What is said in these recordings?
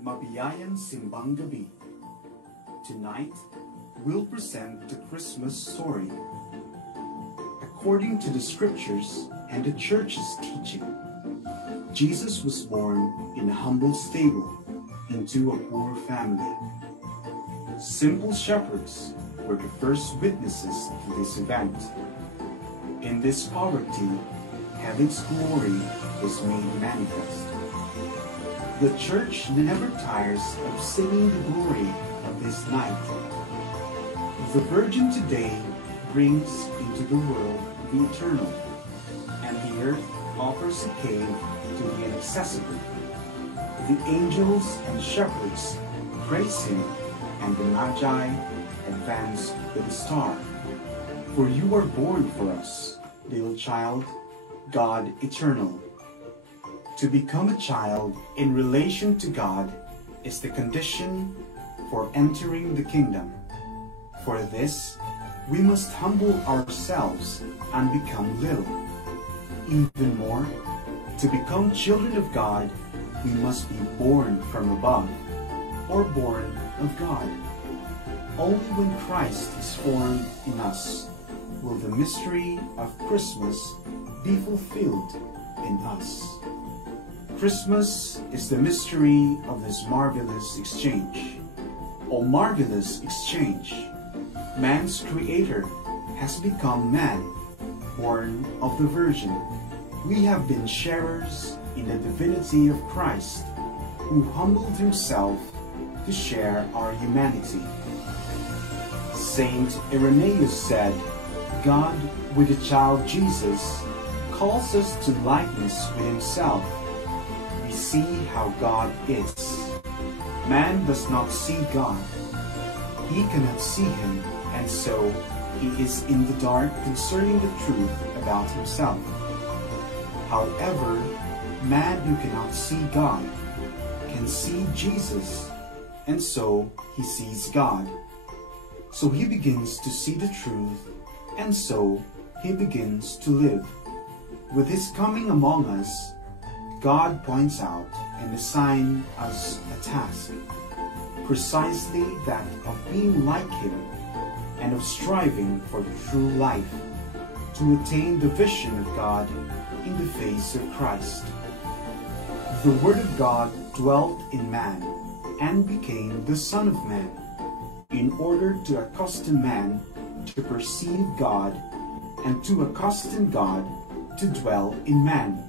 Mabiyayang Simbang Gabi. Tonight, we'll present the Christmas story. According to the scriptures and the church's teaching, Jesus was born in a humble stable into a poor family. Simple shepherds were the first witnesses to this event. In this poverty, heaven's glory was made manifest. The church never tires of singing the glory of this night. The Virgin today brings into the world the eternal, and the earth offers a cave to the inaccessible. The angels and shepherds praise him, and the Magi advance with the star. For you are born for us, little child, God eternal. To become a child in relation to God is the condition for entering the kingdom. For this, we must humble ourselves and become little. Even more, to become children of God, we must be born from above, or born of God. Only when Christ is formed in us will the mystery of Christmas be fulfilled in us. Christmas is the mystery of this marvelous exchange. O marvelous exchange! Man's creator has become man, born of the Virgin. We have been sharers in the divinity of Christ, who humbled himself to share our humanity. Saint Irenaeus said, God, with the child Jesus, calls us to likeness with himself. We see how God is. Man does not see God. He cannot see him, and so he is in the dark concerning the truth about himself. However, man who cannot see God can see Jesus, and so he sees God. So he begins to see the truth, and so he begins to live. With his coming among us, God points out and assigns us a task, precisely that of being like him and of striving for the true life, to attain the vision of God in the face of Christ. The Word of God dwelt in man and became the Son of Man, in order to accustom man to perceive God and to accustom God to dwell in man,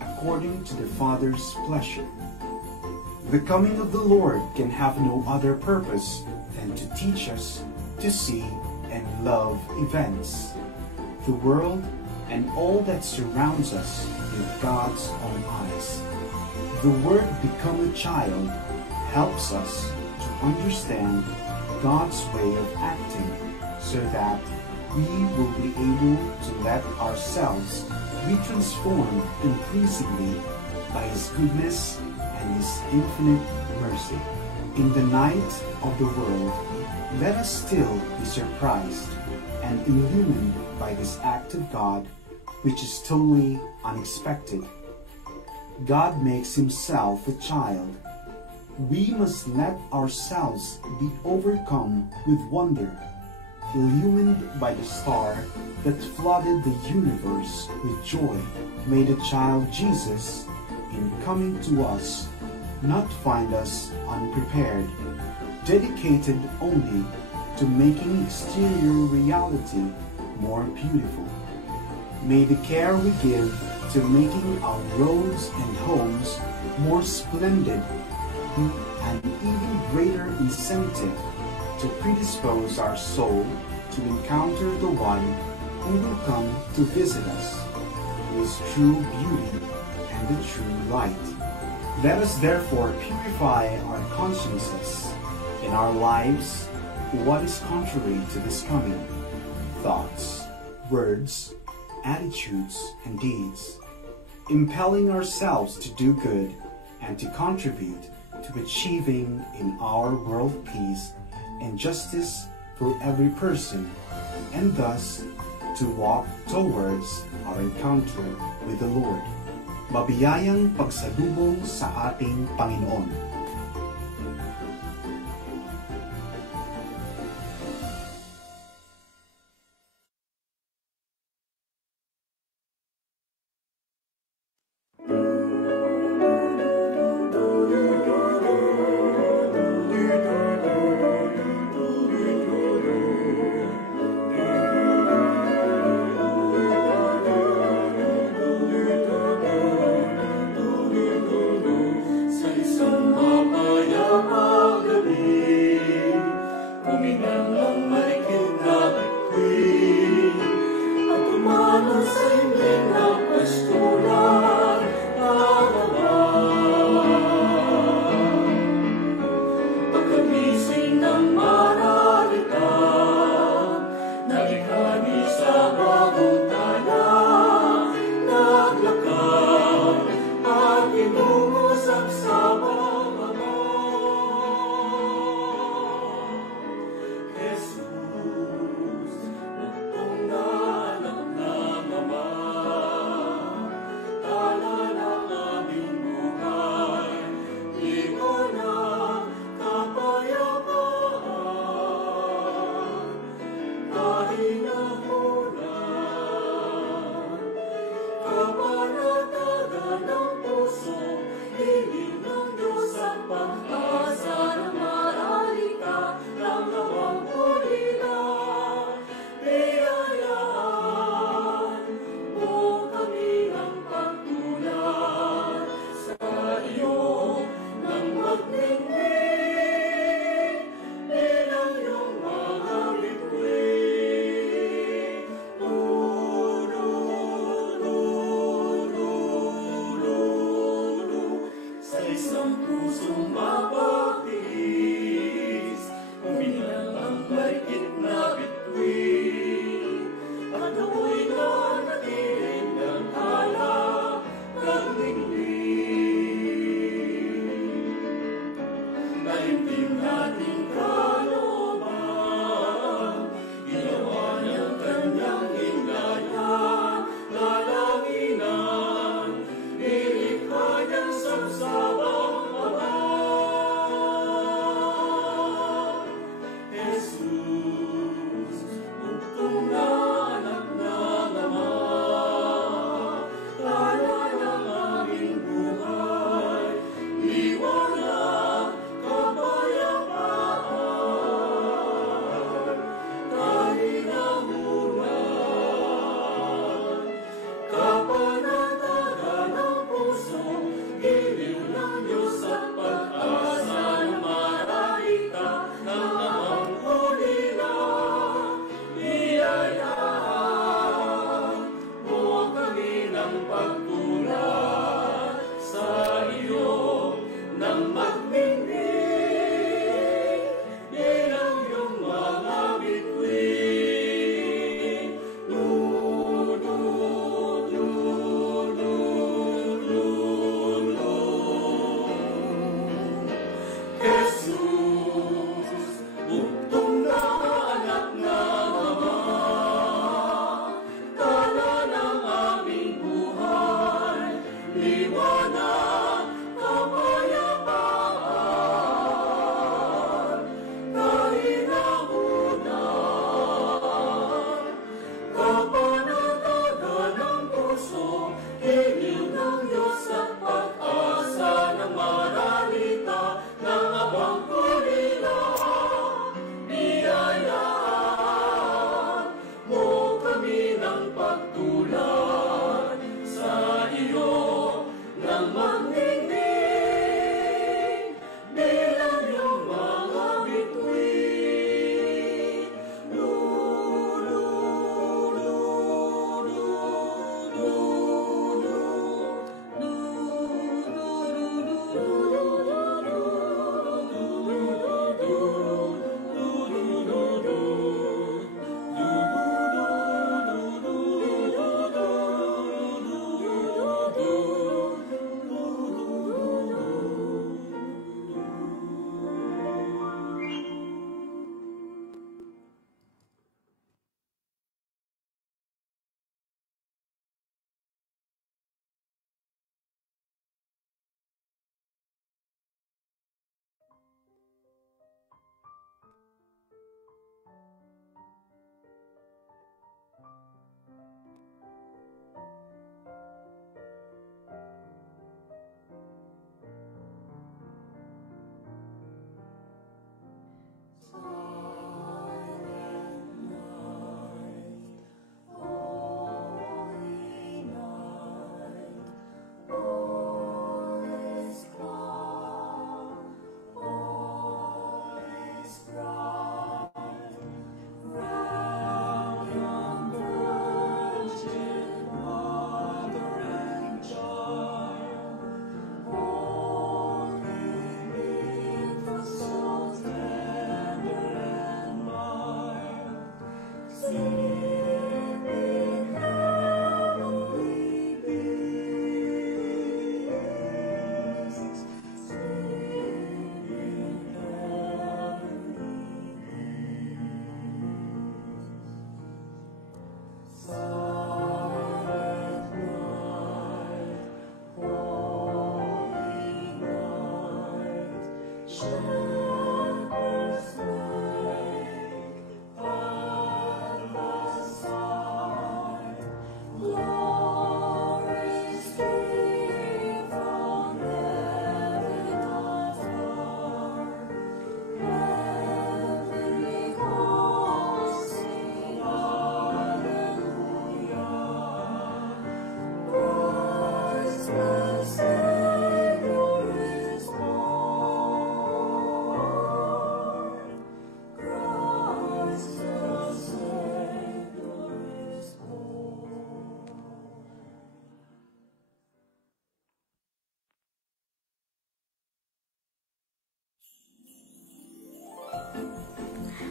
according to the Father's pleasure. The coming of the Lord can have no other purpose than to teach us to see and love events, the world, and all that surrounds us with God's own eyes. The Word become a child helps us to understand God's way of acting, so that we will be able to let ourselves be transformed increasingly by His goodness and His infinite mercy. In the night of the world, let us still be surprised and illumined by this act of God, which is totally unexpected. God makes Himself a child. We must let ourselves be overcome with wonder, illumined by the star that flooded the universe with joy. May the child Jesus, in coming to us, not find us unprepared, dedicated only to making exterior reality more beautiful. May the care we give to making our roads and homes more splendid be an even greater incentive to predispose our soul to encounter the one who will come to visit us, who is true beauty and the true light. Let us therefore purify our consciences in our lives what is contrary to this coming, thoughts, words, attitudes, and deeds, impelling ourselves to do good and to contribute to achieving in our world peace and justice for every person, and thus to walk towards our encounter with the Lord. Mabiyayang pagsalubong sa ating Panginoon. isang pusong mapatiis, umilang ang mahigit na bituin, at ako'y nanatiling ng alak ng lingling. Naimtim nating kalooban, ginawa niyang kanyang hinayan, lalanginan, nilikha niyang sabsabang abang. Jesus, bugtong na anak ng Ama, tala ng aming buhay, liwanag, kapayapaan, kahinahunan, kapanatagan ng puso, giliw ng Diyos at pag-asa ng marahita ng Amang ulila. Biyayaan mo kami ng pagtulad sa iyo ng magmingming, bilang iyong mga bituin. Jesus, bugtong na anak ng Ama, tala ng aming buhay, liwanag, kapayapaan, kahinahunan, kapanatagan ng puso, hiliw ng Diyos at pag-asa ng maralita ng abang kulila. Biyayaan mo kami ng pagtulad sa iyo ng magmingming, bilang iyong mga bituin.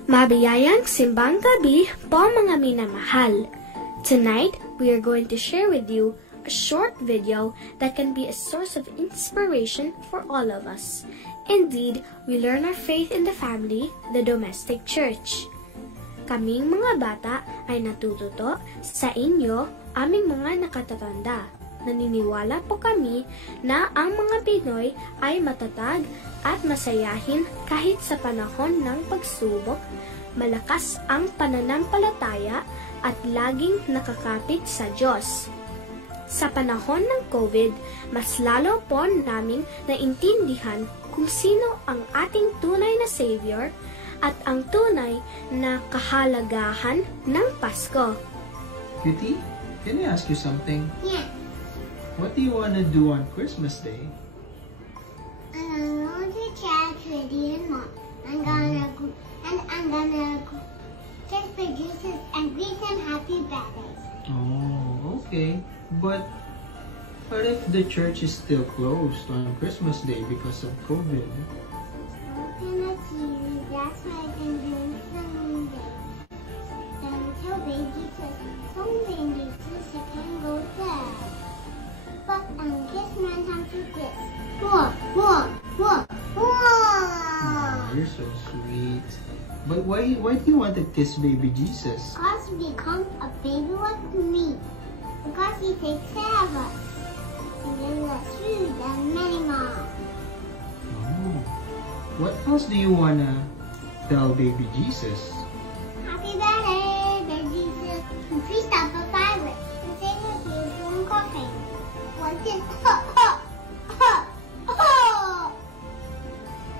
Mabiyayang simbang gabi po mga minamahal. Tonight, we are going to share with you a short video that can be a source of inspiration for all of us. Indeed, we learn our faith in the family, the domestic church. Kaming mga bata ay natututo sa inyo, aming mga nakatatanda. Naniniwala po kami na ang mga Pinoy ay matatag at masayahin kahit sa panahon ng pagsubok, malakas ang pananampalataya at laging nakakapit sa Diyos. Sa panahon ng COVID, mas lalo po namin naintindihan kung sino ang ating tunay na Savior at ang tunay na kahalagahan ng Pasko. Cutie, can I ask you something? Yeah. What do you want to do on Christmas Day? I'm going to chat with you and Mom. I'm gonna kiss the Jesus and greet them happy birthdays. Oh, okay. But what if the church is still closed on Christmas Day because of COVID? Open a TV, that's why I can do Sunday. Then tell baby Jesus, someday Jesus you can go there. But kiss my time to kiss. More. Oh, you're so sweet. But why do you want to kiss baby Jesus? Because he becomes a baby like me. Because he takes care of us. He gives us food and many more. Oh. What else do you want to tell baby Jesus? Happy birthday, baby Jesus. And please stop a firework and sing with you from coughing. Like this.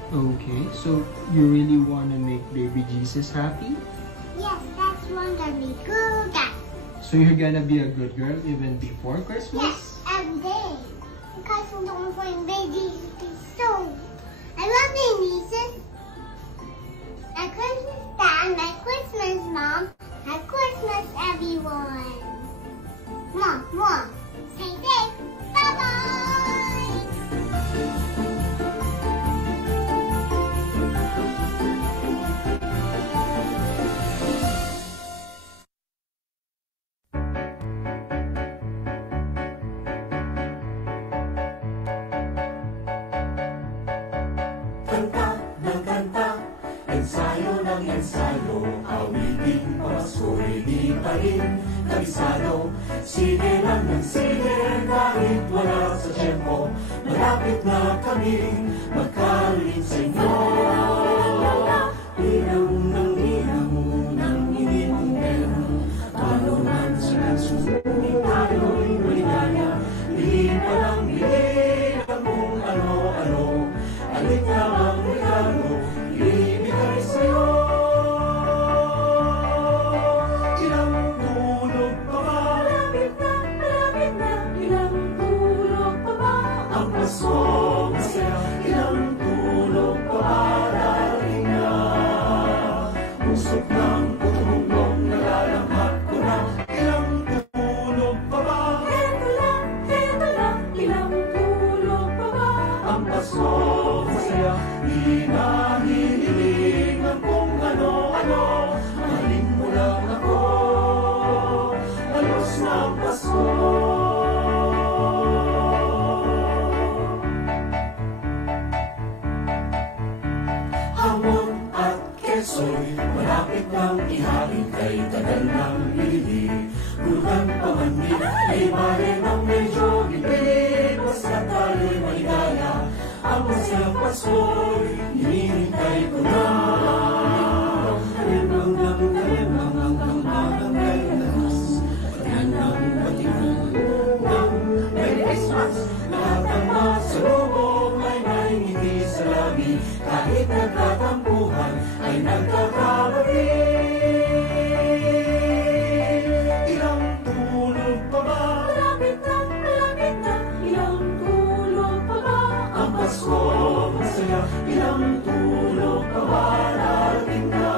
Okay, so you really want to make baby Jesus happy? Yes, that's one gonna be good guy. So you're gonna be a good girl even before Christmas? Yes, every day. Because we don't find baby Jesus so. I love you, Jesus. Merry Christmas, Dad. Merry Christmas, Mom. Merry Christmas, everyone. Mwah. Stay safe. Bye-bye. Kanta ng kanta, ensayo ng ensayo, awiting pamasko'y di pa rin kabisado. Sige lang ng sige kahit wala sa tiyempo, malapit na kaming magkaroon sa inyo. Linang ng inipungan, paano man sa nasusunod tayo'y maligaya, hindi pa lang bigay ang kung ano-ano. Alit na ang regalo, ibigay sa'yo. Ilang tulog pa ba? Malapit na, ilang tulog pa ba? Ang Pasko masaya, ilang tulog pa ba? Darating na, pusok ng putulong nalalamhat ko na. Ilang tulog pa ba? Heto lang, ilang tulog pa ba? Ang Pasko masaya, di na hinihilingan kung ano-ano. Mahalin mo lang ako, alos ng Pasko. Hamon at keso'y malapit nang ihain kay tagal ng lili. Gulugan pa man din, ay mare ng medyo gipili. Basta tayo'y maligaya, ang masayang Pasko'y hinihintay ko na. Kalimang ang barangay lakas, pagyan ng batingan ng Merry Christmas. Lahat ng masalubong ay ngiti sa labi, kahit nagtatampuhan ay nagkakabati. Ilang tulog pa ba? Malapit na, ilang tulog pa ba? Ang Pasko masaya, ilang tulog pa ba? Darating na,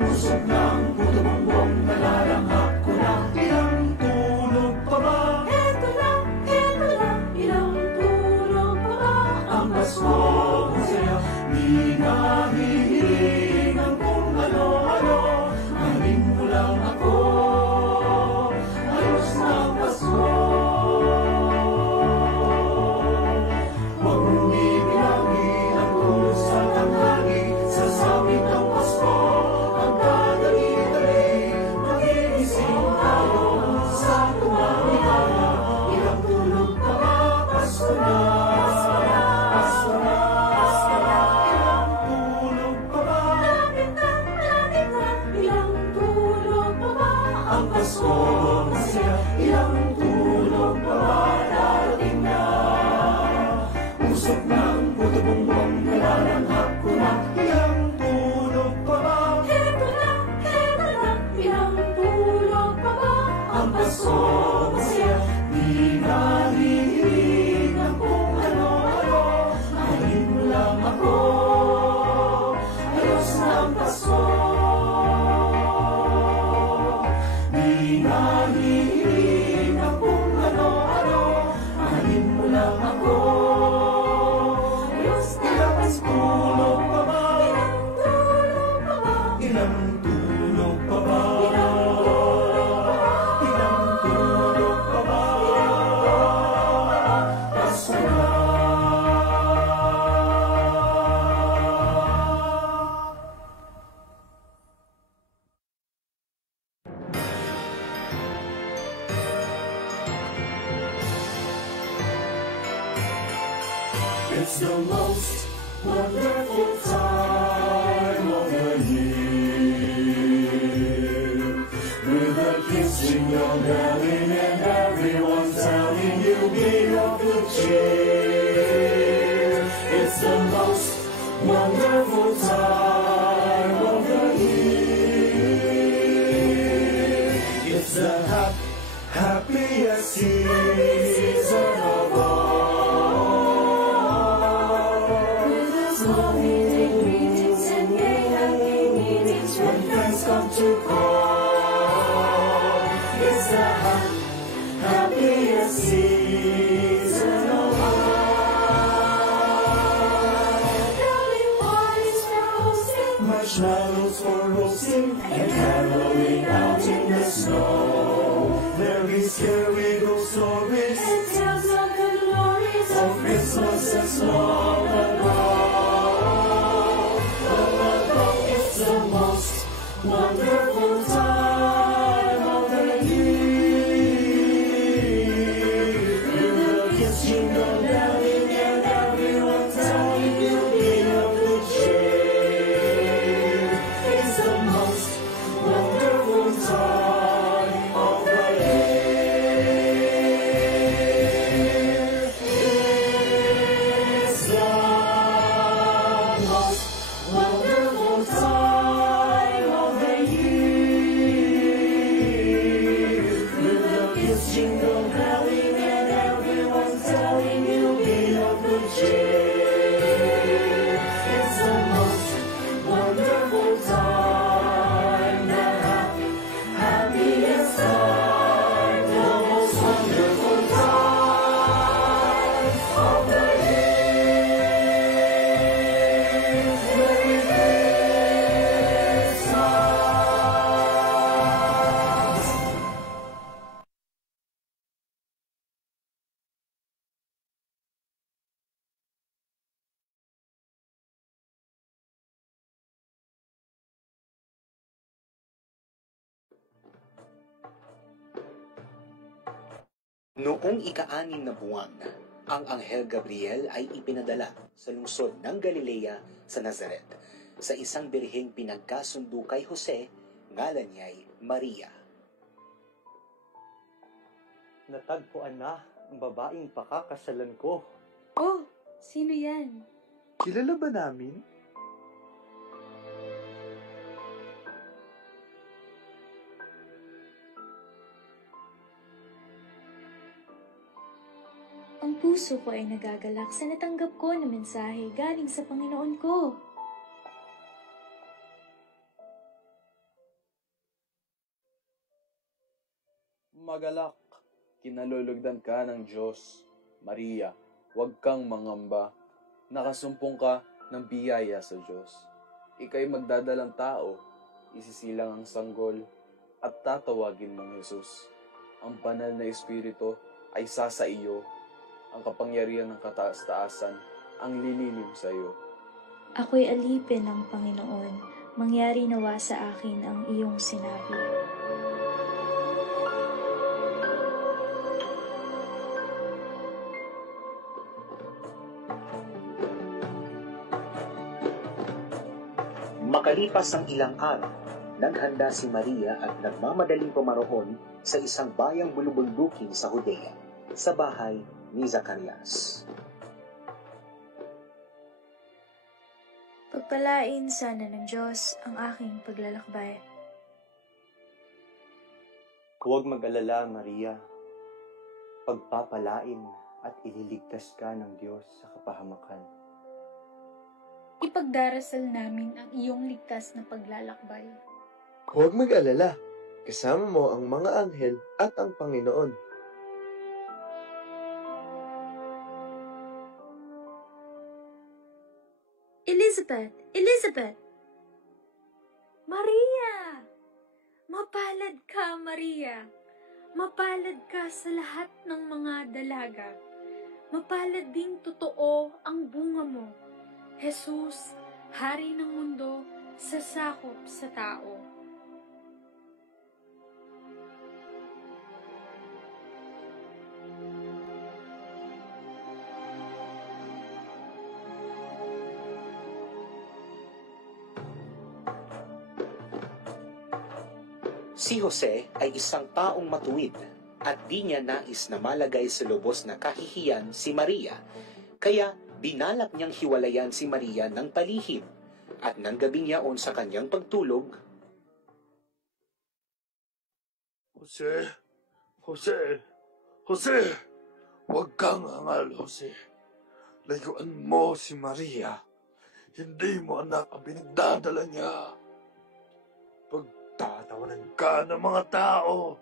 pusok ng puto bongbong nalalanghap ko na. Ilang tulog pa ba? Heto lang, ilang tulog pa ba? Ang Pasko masaya, di na hihiling ang usok ng puto bumbong, nalalanghap ko na, ilang tulog pa ba? Heto na, ilang tulog pa ba? Ang Pasko masaya, di narinig ng kung ano-ano. Mahalin mo lang ako, ayos na ang Pasko. Di narinig ng kung ano-ano. Mahalin mo lang ako, ayos na ang Pasko. Tulog pa ba? Ilang tulog pa ba? Ilang tulog pa ba? Pasko na. It's the most wonderful time of the year, with the kids jingle belling and everyone telling you be of good cheer. It's the most wonderful time of the year. It's the happiest season of all. Come to call. It's the happiest season of all. Caroling parties for hosting, marshmallows for roasting, and caroling out in the snow. Very scary ghost stories and tales of the glories of Christmases long ago. It's the most wonderful time of the year, with the kids jingle belling and everyone telling you be of good cheer. It's the most wonderful time of the year. It's the most wonderful time of the year, with the kids jingle belling and everyone telling you be of good cheer. It's the most wonderful time, the happiest time, the most wonderful time of the year. Merry Christmas. Noong ika-6 na buwan, ang Anghel Gabriel ay ipinadala sa lungsod ng Galilea sa Nazaret, sa isang birheng pinagkasundo kay Jose, ngalan niya'y Maria. Natagpuan na ang babaeng pakakasalan ko. Oh, sino yan? Kilala ba namin? Ang puso ko ay nagagalak sa natanggap ko na mensahe galing sa Panginoon ko. Magalak, kinalulugdan ka ng Diyos. Maria, huwag kang mangamba. Nakasumpong ka ng biyaya sa Diyos. Ika'y magdadalang tao, isisilang ang sanggol, at tatawagin mong Jesus. Ang banal na Espiritu ay sasa iyo. Ang kapangyarihan ng kataas-taasan ang lililim sa iyo. Ako'y alipin ng Panginoon. Mangyari nawa sa akin ang iyong sinabi. Makalipas ang ilang araw, naghanda si Maria at nagmamadaling pumaroon sa isang bayang bulubundukin sa Judea, sa bahay ni Zacarias. Pagpalain sana ng Diyos ang aking paglalakbay. Huwag mag-alala, Maria. Pagpapalain at ililigtas ka ng Diyos sa kapahamakan. Ipagdarasal namin ang iyong ligtas na paglalakbay. Huwag mag-alala. Kasama mo ang mga anghel at ang Panginoon. Elizabeth! Elizabeth! Maria! Mapalad ka, Maria! Mapalad ka sa lahat ng mga dalaga. Mapalad ding totoo ang bunga mo. Jesus, Hari ng mundo, sasakop sa tao. Si Jose ay isang taong matuwid at di niya nais na malagay sa lubos na kahihiyan si Maria, kaya binalak niyang hiwalayan si Maria ng palihim at nang gabing yaon sa kanyang pagtulog, Jose! Jose! Jose! Huwag kang hangal, Jose. Layuan mo si Maria. Hindi mo anak ang pinagdadala niya. Pagtatawanan ka ng mga tao.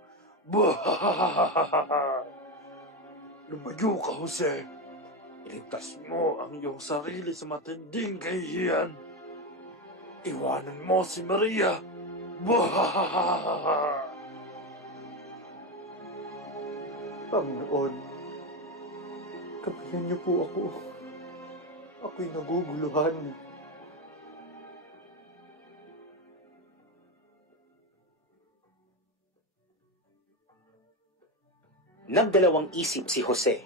Lumayo ka, Jose. Iligtas mo ang iyong sarili sa matinding kahihiyan. Iwanan mo si Maria. Panginoon, kabayan niyo po ako. Ako'y naguguluhan. nagdalawang isip si Jose,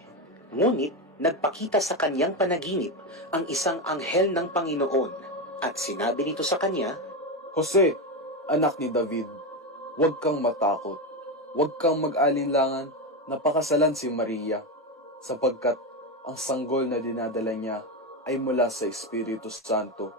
ngunit nagpakita sa kanyang panaginip ang isang anghel ng Panginoon at sinabi nito sa kanya, Jose, anak ni David, huwag kang matakot. Huwag kang mag-alinlangan na pakasalan si Maria, sapagkat ang sanggol na dinadala niya ay mula sa Espiritu Santo.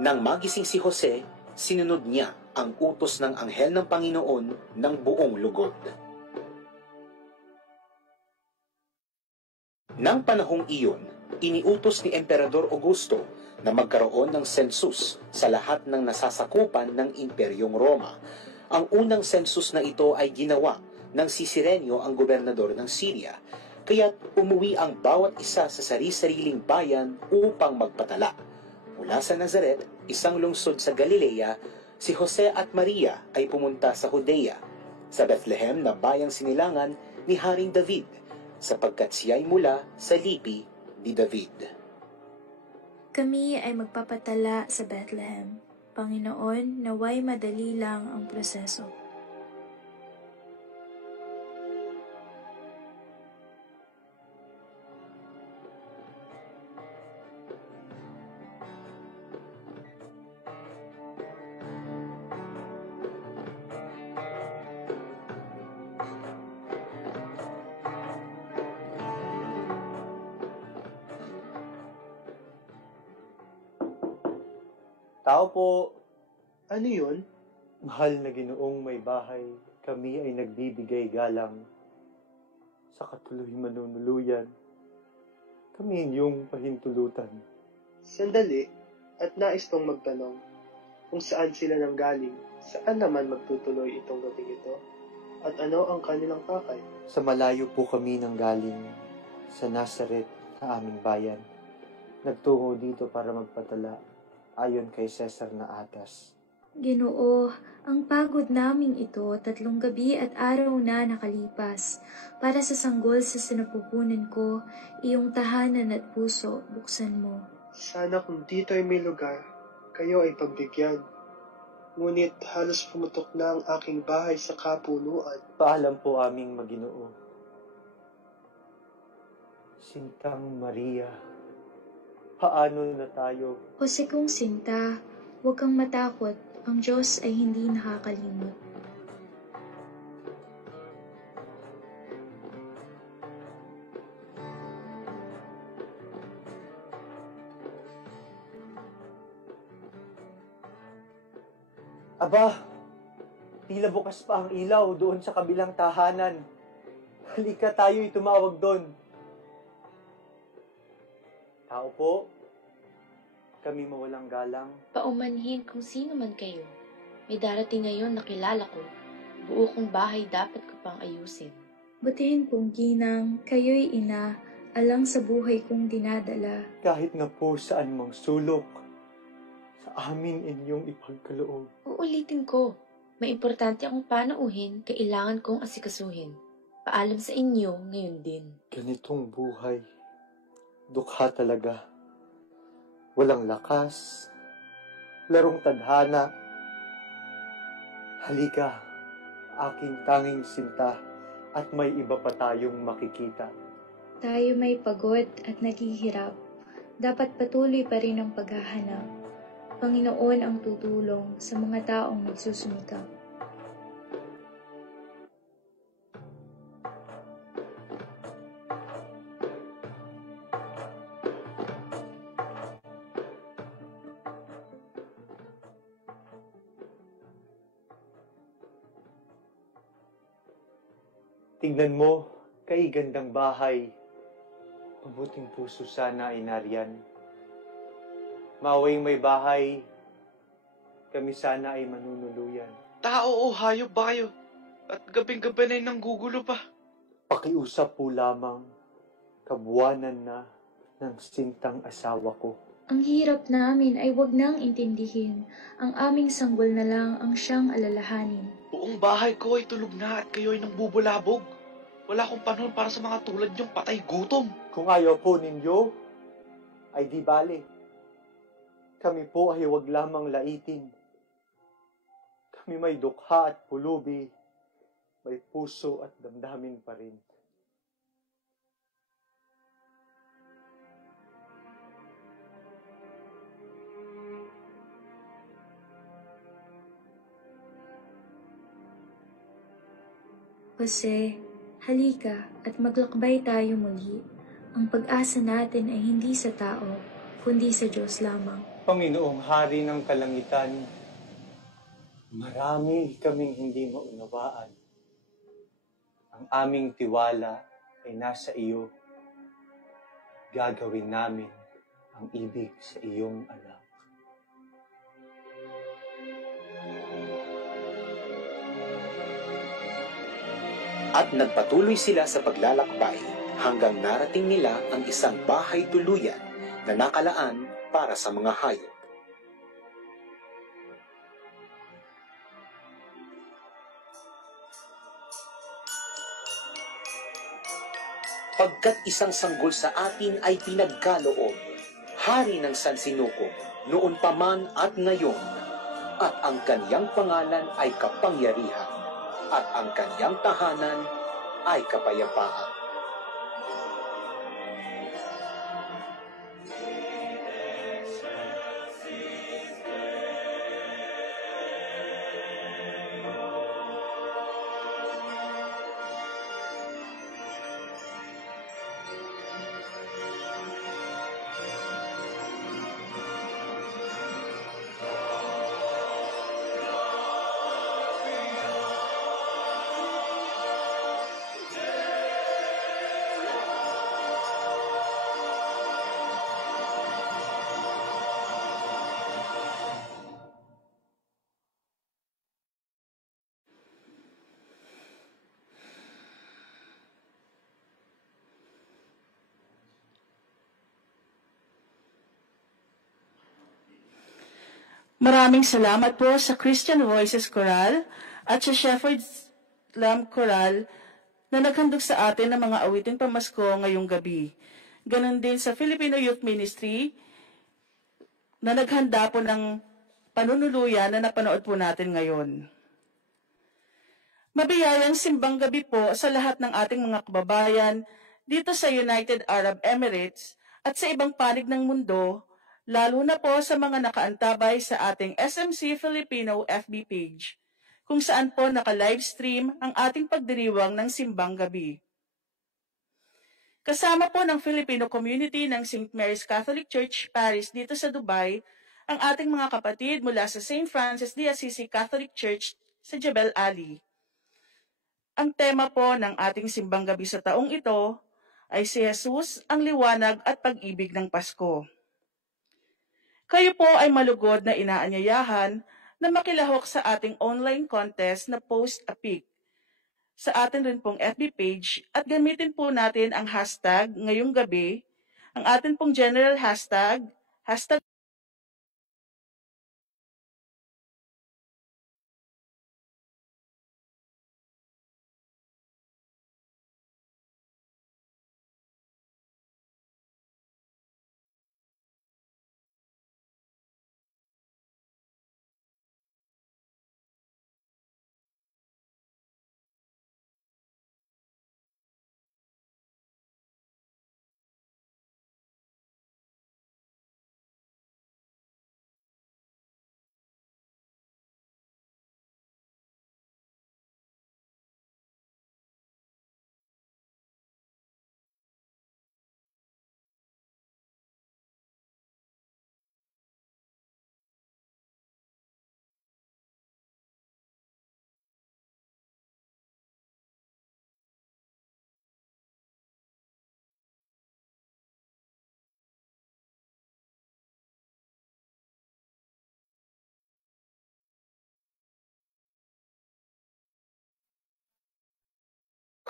Nang magising si Jose, sinunod niya ang utos ng anghel ng Panginoon ng buong lugod. Nang panahong iyon, iniutos ni Emperador Augusto na magkaroon ng sensus sa lahat ng nasasakupan ng Imperyong Roma. Ang unang sensus na ito ay ginawa ng si Cirenio ang gobernador ng Syria, kaya't umuwi ang bawat isa sa sari-sariling bayan upang magpatala. Mula sa Nazaret, isang lungsod sa Galilea, si Jose at Maria ay pumunta sa Judea, sa Bethlehem na bayang sinilangan ni Haring David, sapagkat siya'y mula sa lipi ni David. Kami ay magpapatala sa Bethlehem. Panginoon, naway madali lang ang proseso. Tao po, Ano yun? mahal na Ginoong may bahay, kami ay nagbibigay galang. Sa katuloy manunuluyan, kami inyong pahintulutan. Sandali, at nais kong magtanong, kung saan sila nanggaling, saan naman magtutuloy itong gabing ito? At ano ang kanilang pakay? Sa malayo po kami nanggaling, sa Nazaret na aming bayan. Nagtungo dito para magpatala, ayon kay Cesar na atas. Ginoo, ang pagod naming ito 3 gabi at araw na nakalipas. Para sa sanggol sa sinapupunan ko, iyong tahanan at puso buksan mo. Sana kung dito ay may lugar, kayo ay pagbigyan. Ngunit halos pumutok na ang aking bahay sa kapunuan. Paalam po aming Maginoo. Sintang Maria, paano na tayo? Jose kong sinta, huwag kang matakot, ang Diyos ay hindi nakakalimot. Aba, tila bukas pa ang ilaw doon sa kabilang tahanan. Halika tayo'y tumawag doon. Tao po, kami mawalang galang. Paumanhin kung sino man kayo. May darating ngayon na kilala ko. Buo kong bahay dapat ko pang ayusin. Butihin pong ginang, kayo'y ina, alang sa buhay kong dinadala. Kahit na po saan mang sulok, sa amin inyong ipagkaloob. Uulitin ko, may importante akong panauhin, kailangan kong asikasuhin. Paalam sa inyo ngayon din. Ganitong buhay, dukha talaga. Walang lakas, larong tadhana. Halika, aking tanging sinta, at may iba pa tayong makikita. Tayo may pagod at naghihirap. Dapat patuloy pa rin ang paghahanap. Panginoon ang tutulong sa mga taong nagsusumikap. Tignan mo, kay gandang bahay. Mabuting puso sana ay nariyan. Maway may bahay, kami sana ay manunuluyan. Tao o hayop ba kayo? At gabing-gabi na nanggugulo pa. Pakiusap po lamang, kabuwanan na ng sintang asawa ko. Ang hirap namin ay wag nang intindihin. Ang aming sanggol na lang ang siyang alalahanin. Buong bahay ko ay tulog na at kayo ay nang bubulabog. Wala akong panahon para sa mga tulad niyong patay gutom. Kung ayaw po ninyo, ay di bale. Kami po ay wag lamang laitin. Kami may dukha at pulubi, may puso at damdamin pa rin. Jose, halika at maglakbay tayo muli. Ang pag-asa natin ay hindi sa tao, kundi sa Diyos lamang. Panginoong Hari ng Kalangitan, marami kaming hindi maunawaan. Ang aming tiwala ay nasa iyo. Gagawin namin ang ibig sa iyong anak. At nagpatuloy sila sa paglalakbay hanggang narating nila ang isang bahay tuluyan na nakalaan para sa mga hayop. Pagkat isang sanggol sa atin ay pinagkaloob, hari ng Sansinukob, noon pa man at ngayon, at ang kaniyang pangalan ay kapangyarihan, at ang kaniyang tahanan ay kapayapaan. Maraming salamat po sa Christian Voices Choral at sa Shepherd's Lamb Choral na naghandog sa atin ng mga awiting pamasko ngayong gabi. Ganon din sa Filipino Youth Ministry na naghanda po ng panunuluyan na napanood po natin ngayon. Mabiyayang simbang gabi po sa lahat ng ating mga kababayan dito sa United Arab Emirates at sa ibang panig ng mundo, lalo na po sa mga nakaantabay sa ating SMC Filipino FB page, kung saan po naka-livestream ang ating pagdiriwang ng simbang gabi. Kasama po ng Filipino community ng St. Mary's Catholic Church Paris dito sa Dubai ang ating mga kapatid mula sa St. Francis de Assisi Catholic Church sa Jebel Ali. Ang tema po ng ating simbang gabi sa taong ito ay si Jesus, ang liwanag at pag-ibig ng Pasko. Kayo po ay malugod na inaanyayahan na makilahok sa ating online contest na Post a Pic sa atin rin pong FB page at gamitin po natin ang hashtag ngayong gabi, ang atin pong general hashtag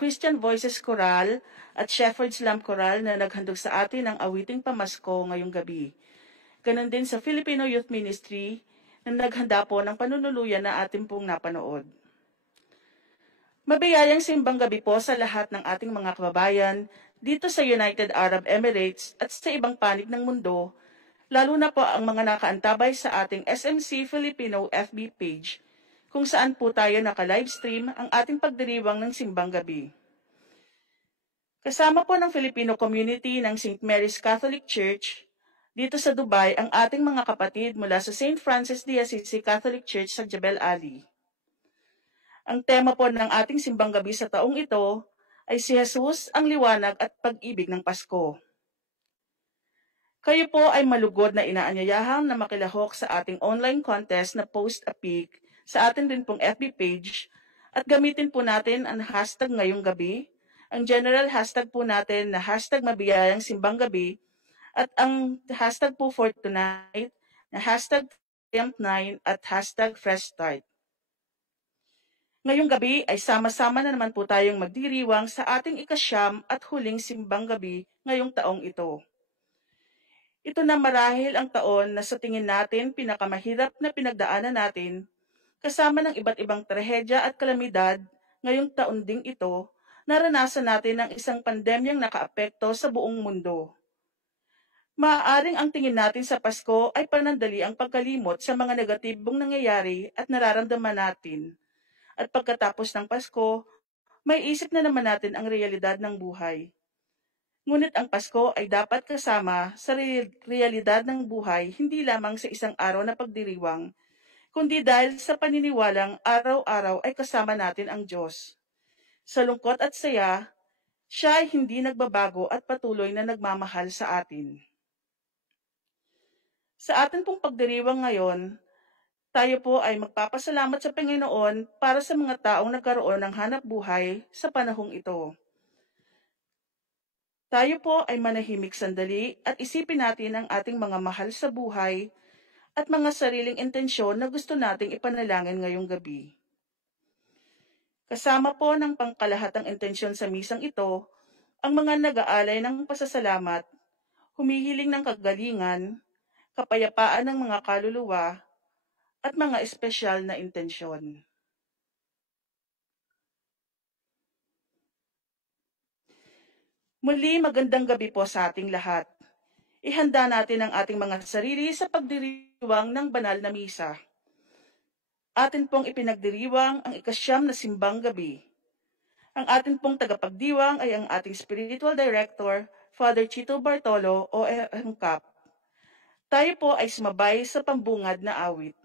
Christian Voices Choral at Shepherd's Lamb Choral na naghandog sa atin ng awiting pamasko ngayong gabi. Ganon din sa Filipino Youth Ministry na naghanda po ng panunuluyan na ating pong napanood. Mabiyayang simbang gabi po sa lahat ng ating mga kababayan dito sa United Arab Emirates at sa ibang panig ng mundo, lalo na po ang mga nakaantabay sa ating SMC Filipino FB page, kung saan po tayo naka-livestream ang ating pagdiriwang ng simbang gabi. Kasama po ng Filipino community ng St. Mary's Catholic Church, dito sa Dubai ang ating mga kapatid mula sa St. Francis de Assisi Catholic Church sa Jebel Ali. Ang tema po ng ating simbang gabi sa taong ito ay si Jesus, ang liwanag at pag-ibig ng Pasko. Kayo po ay malugod na inaanyayahan na makilahok sa ating online contest na Post a Pic sa atin din pong FB page at gamitin po natin ang hashtag ngayong gabi, ang general hashtag po natin na hashtag mabiyayang simbang gabi at ang hashtag po for tonight na hashtag Triumph9 at hashtag Fresh Start. Ngayong gabi ay sama-sama na naman po tayong magdiriwang sa ating ikasyam at huling simbang gabi ngayong taong ito. Ito na marahil ang taon na sa tingin natin pinakamahirap na pinagdaanan natin, kasama ng iba't ibang trahedya at kalamidad, ngayong taon ding ito, naranasan natin ang isang pandemyang nakaapekto sa buong mundo. Maaaring ang tingin natin sa Pasko ay panandali ang pagkalimot sa mga negatibong nangyayari at nararamdaman natin. At pagkatapos ng Pasko, may isip na naman natin ang realidad ng buhay. Ngunit ang Pasko ay dapat kasama sa realidad ng buhay hindi lamang sa isang araw na pagdiriwang, kundi dahil sa paniniwalang araw-araw ay kasama natin ang Diyos. Sa lungkot at saya, siya ay hindi nagbabago at patuloy na nagmamahal sa atin. Sa atin pong pagdiriwang ngayon, tayo po ay magpapasalamat sa Panginoon para sa mga taong nagkaroon ng hanap buhay sa panahong ito. Tayo po ay manahimik sandali at isipin natin ang ating mga mahal sa buhay at mga sariling intensyon na gusto nating ipanalangin ngayong gabi. Kasama po ng pangkalahatang intensyon sa misang ito, ang mga nag-aalay ng pasasalamat, humihiling ng kagalingan, kapayapaan ng mga kaluluwa, at mga espesyal na intensyon. Muli magandang gabi po sa ating lahat. Ihanda natin ang ating mga sarili sa pagdiriwang ng banal na misa. Atin pong ipinagdiriwang ang ikasyam na simbang gabi. Ang atin pong tagapagdiwang ay ang ating spiritual director, Father Chito Bartolo o Cap. Tayo po ay sumabay sa pambungad na awit.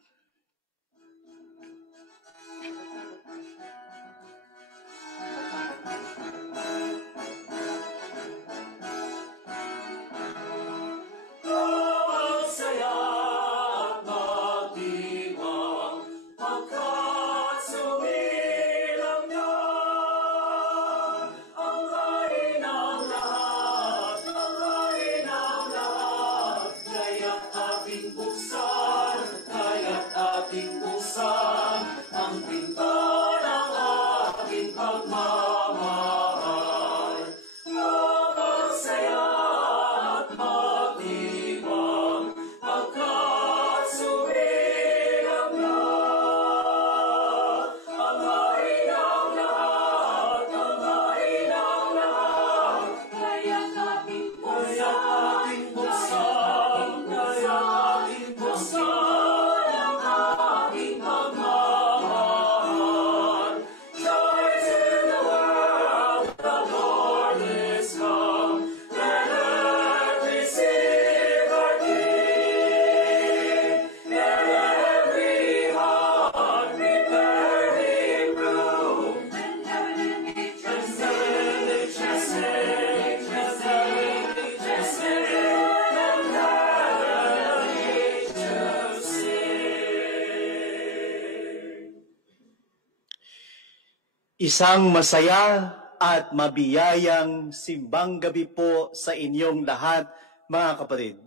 Isang masaya at mabiyayang simbang gabi po sa inyong lahat, mga kapatid.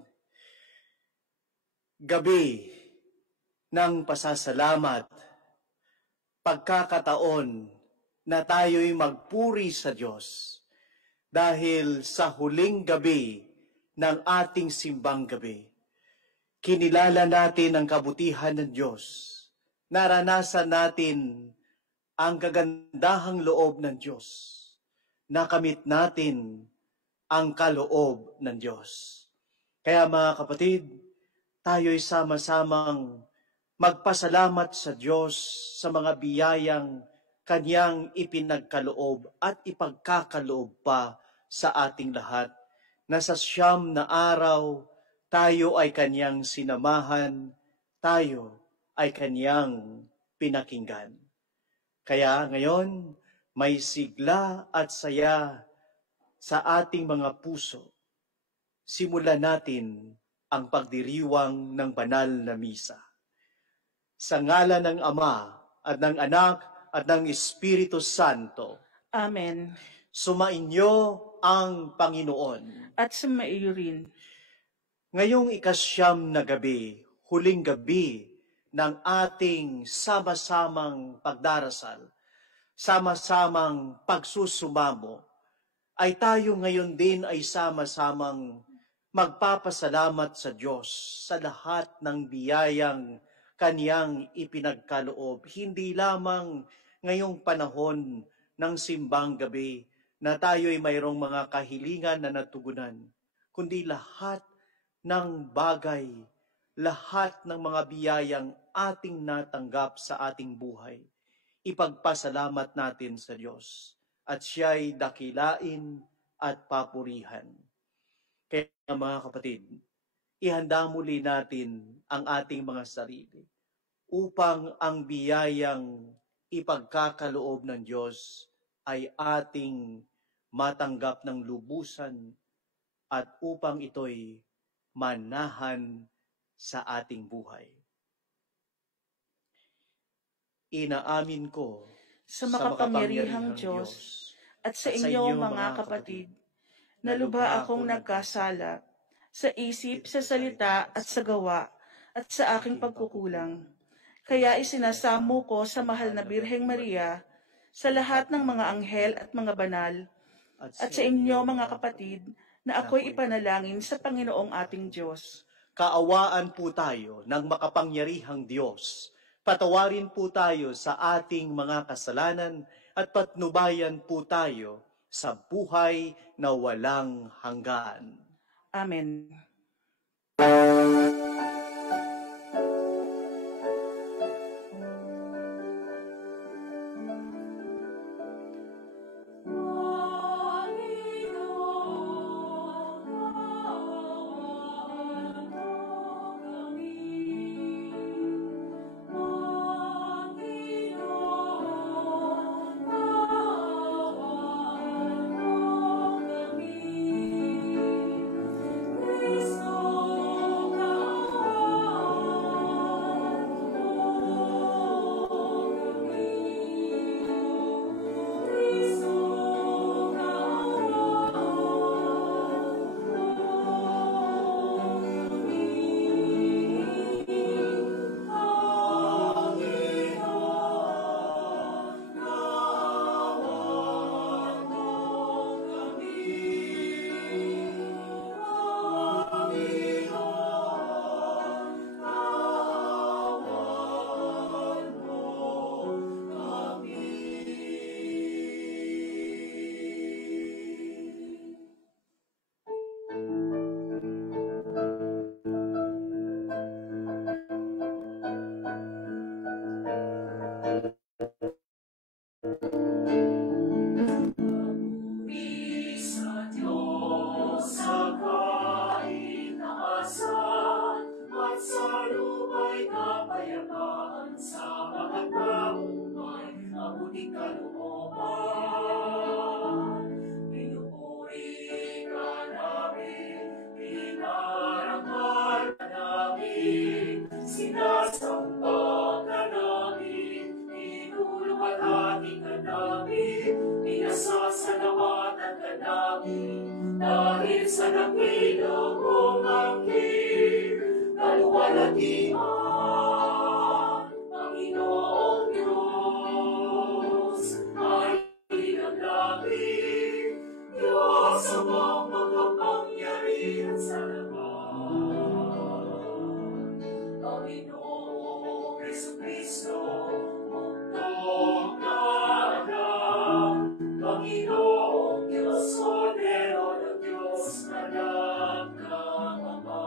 Gabi ng pasasalamat, pagkakataon na tayo'y magpuri sa Diyos dahil sa huling gabi ng ating simbang gabi. Kinilala natin ang kabutihan ng Diyos. Naranasan natin ang kagandahang loob ng Diyos. Nakamit natin ang kaloob ng Diyos. Kaya mga kapatid, tayo'y sama-samang magpasalamat sa Diyos sa mga biyayang Kanyang ipinagkaloob at ipagkakaloob pa sa ating lahat, na sa 9 na araw tayo ay Kanyang sinamahan, tayo ay Kanyang pinakinggan. Kaya ngayon, may sigla at saya sa ating mga puso. Simulan natin ang pagdiriwang ng banal na misa. Sa ngalan ng Ama at ng Anak at ng Espiritu Santo. Amen. Sumainyo ang Panginoon. At sumaiyo rin. Ngayong 9 na gabi, huling gabi ng ating sama-samang pagdarasal, sama-samang pagsusumamo, ay tayo ngayon din ay sama-samang magpapasalamat sa Diyos sa lahat ng biyayang Kanyang ipinagkaloob, hindi lamang ngayong panahon ng simbang gabi na tayo'y mayroong mga kahilingan na natugunan, kundi lahat ng bagay, lahat ng mga biyayang ating natanggap sa ating buhay. Ipagpasalamat natin sa Diyos at Siya'y dakilain at papurihan. Kaya mga kapatid, ihanda muli natin ang ating mga sarili upang ang biyayang ipagkakaloob ng Diyos ay ating matanggap ng lubusan at upang ito'y manahan sa ating buhay. Inaamin ko sa makapangyarihang Diyos at sa inyo mga kapatid, na lubha akong nagkasala sa isip, sa salita at sa gawa at sa aking pagkukulang. Kaya isinasamo ko sa mahal na Birheng Maria, sa lahat ng mga anghel at mga banal, at sa inyo mga kapatid, na ako'y ipanalangin sa Panginoong ating Diyos. Kaawaan po tayo ng makapangyarihang Diyos. Patawarin po tayo sa ating mga kasalanan at patnubayan po tayo sa buhay na walang hanggan. Amen. Cristo, dahil sa dakila mong angkin, kaluwalhatian, Panginoong Diyos, ay pinaglabi, Diyos amang makapangyarihan sa lahat. Panginoong Jesucristo, muktong na anak, Panginoong Diyos, Kordero ng Diyos, anak ng Ama.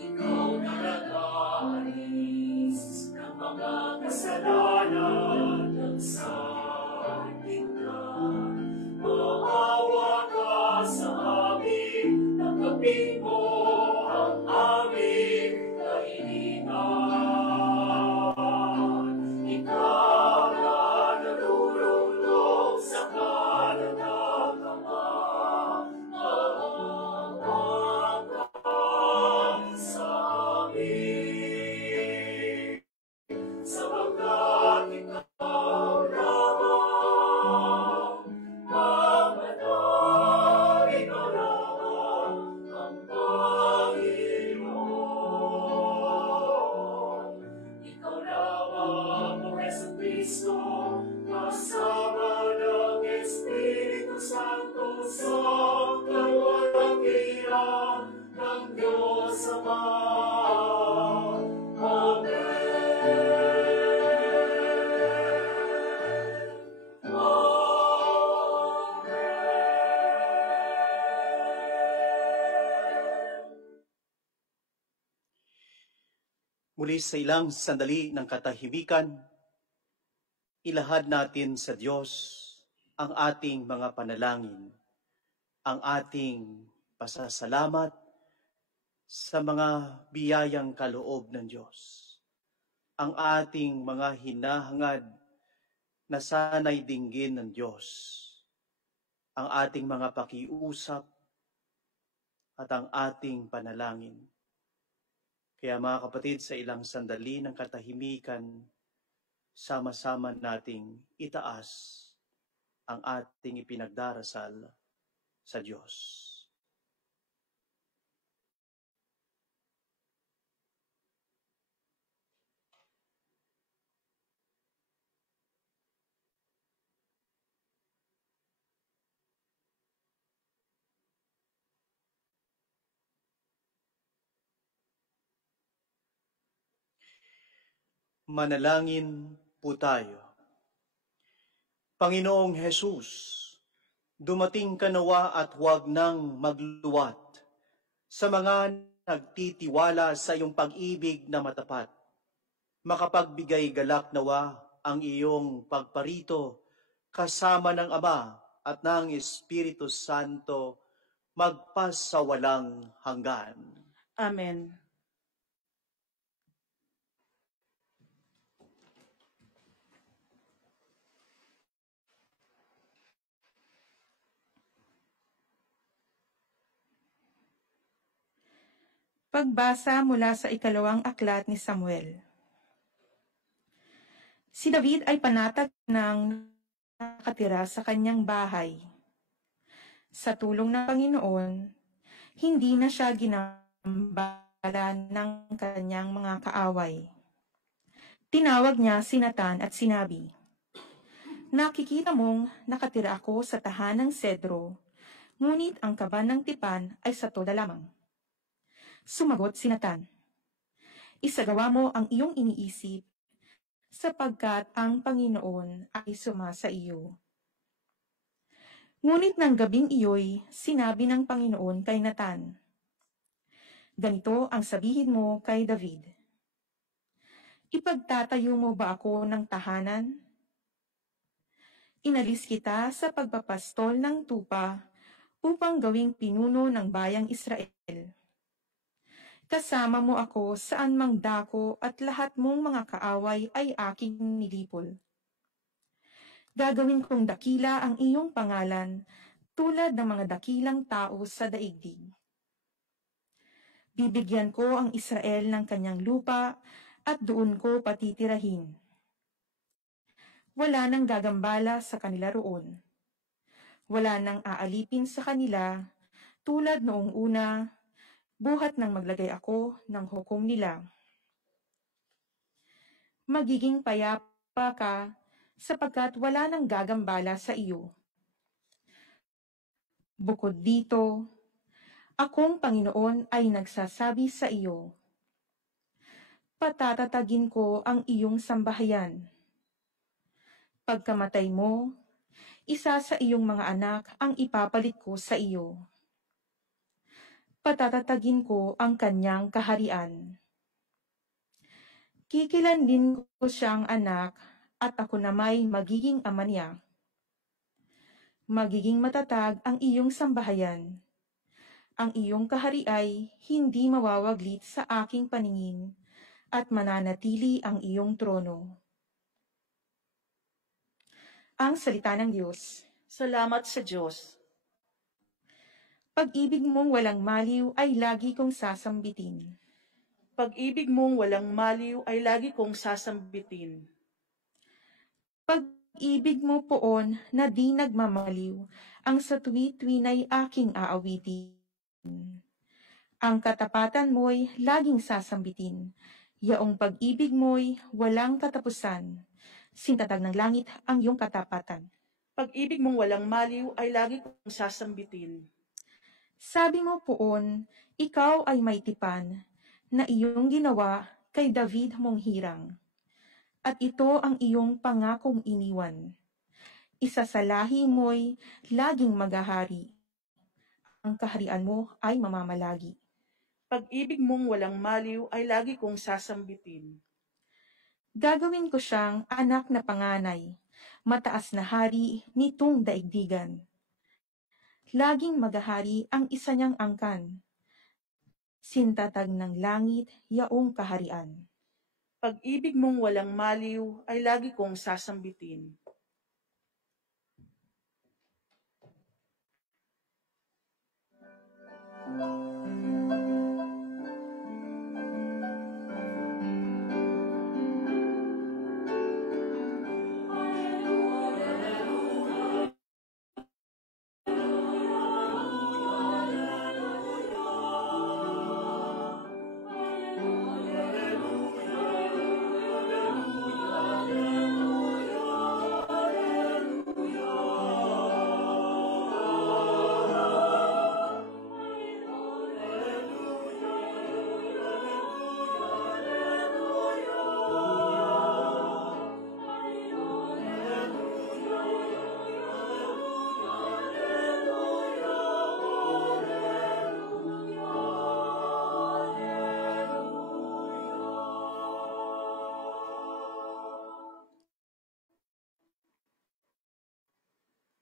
Ikaw na nag-aalis ng mga kasalanan ng sanlibutan. Maawa ka sa amin, tanggapin mo ang aming kahilingan. Ikaw na nalulunod sa kanan ng Ama, maangkat sa amin. Sapagkat ikaw lamang ang manal, ikaw lamang ang Panginoon. Ikaw lamang, O Jesucristo, kasama ng Espiritu Santo sa kaluwalhatian ng Diyos Ama. Muli sa ilang sandali ng katahimikan, ilahad natin sa Diyos ang ating mga panalangin, ang ating pasasalamat sa mga biyayang kaloob ng Diyos, ang ating mga hinahangad na sana'y dinggin ng Diyos, ang ating mga pakiusap at ang ating panalangin. Kaya mga kapatid, sa ilang sandali ng katahimikan, sama-sama nating itaas ang ating ipinagdarasal sa Diyos. Manalangin po tayo. Panginoong Hesus, dumating ka nawa at huwag nang magluwat sa mga nagtitiwala sa iyong pag-ibig na matapat. Makapagbigay galak nawa ang iyong pagparito kasama ng Ama at ng Espiritu Santo magpasawalang hanggan. Amen. Pagbasa mula sa ikalawang aklat ni Samuel. Si David ay panatag ng nakatira sa kanyang bahay. Sa tulong ng Panginoon, hindi na siya ginambalan ng kanyang mga kaaway. Tinawag niya si Nathan at sinabi, "Nakikita mong nakatira ako sa tahanang sedro, ngunit ang kaban ng tipan ay sa toda lamang." Sumagot si Nathan, "Isagawa mo ang iyong iniisip, sapagkat ang Panginoon ay sumasa iyo." Ngunit ng gabing iyo'y sinabi ng Panginoon kay Nathan, "Ganito ang sabihin mo kay David, ipagtatayo mo ba ako ng tahanan? Inalis kita sa pagpapastol ng tupa upang gawing pinuno ng bayang Israel. Kasama mo ako saan mang dako at lahat mong mga kaaway ay aking nilipol. Gagawin kong dakila ang iyong pangalan tulad ng mga dakilang tao sa daigdig. Bibigyan ko ang Israel ng kanyang lupa at doon ko patitirahin. Wala nang gagambala sa kanila roon. Wala nang aalipin sa kanila tulad noong una, buhat nang maglagay ako ng hukom nila. Magiging payapa ka sapagkat wala nang gagambala sa iyo. Bukod dito, akong Panginoon ay nagsasabi sa iyo, patatatagin ko ang iyong sambahayan. Pagkamatay mo, isa sa iyong mga anak ang ipapalit ko sa iyo. Patatatagin ko ang kanyang kaharian. Kikilanlin ko siyang anak at ako na may magiging ama niya. Magiging matatag ang iyong sambahayan. Ang iyong kahari ay hindi mawawaglit sa aking paningin at mananatili ang iyong trono. Ang salita ng Diyos. Salamat sa Diyos. Pag-ibig mong walang maliw ay lagi kong sasambitin. Pag-ibig mong walang maliw ay lagi kong sasambitin. Pag-ibig mo poon na di nagmamaliw, ang sa tuwi-tuwina'y aking aawitin. Ang katapatan mo'y laging sasambitin, yaong pag-ibig mo'y walang katapusan. Sintatag ng langit ang iyong katapatan. Pag-ibig mong walang maliw ay lagi kong sasambitin. Sabi mo poon, ikaw ay may tipan, na iyong ginawa kay David mong hirang. At ito ang iyong pangakong iniwan. Isa sa lahi mo'y laging maghahari. Ang kaharian mo ay mamamalagi. Pag-ibig mong walang maliw ay lagi kong sasambitin. Gagawin ko siyang anak na panganay, mataas na hari nitong daigdigan. Laging maghahari ang isa niyang angkan. Sintatag ng langit yaong kaharian. Pag-ibig mong walang maliw ay lagi kong sasambitin.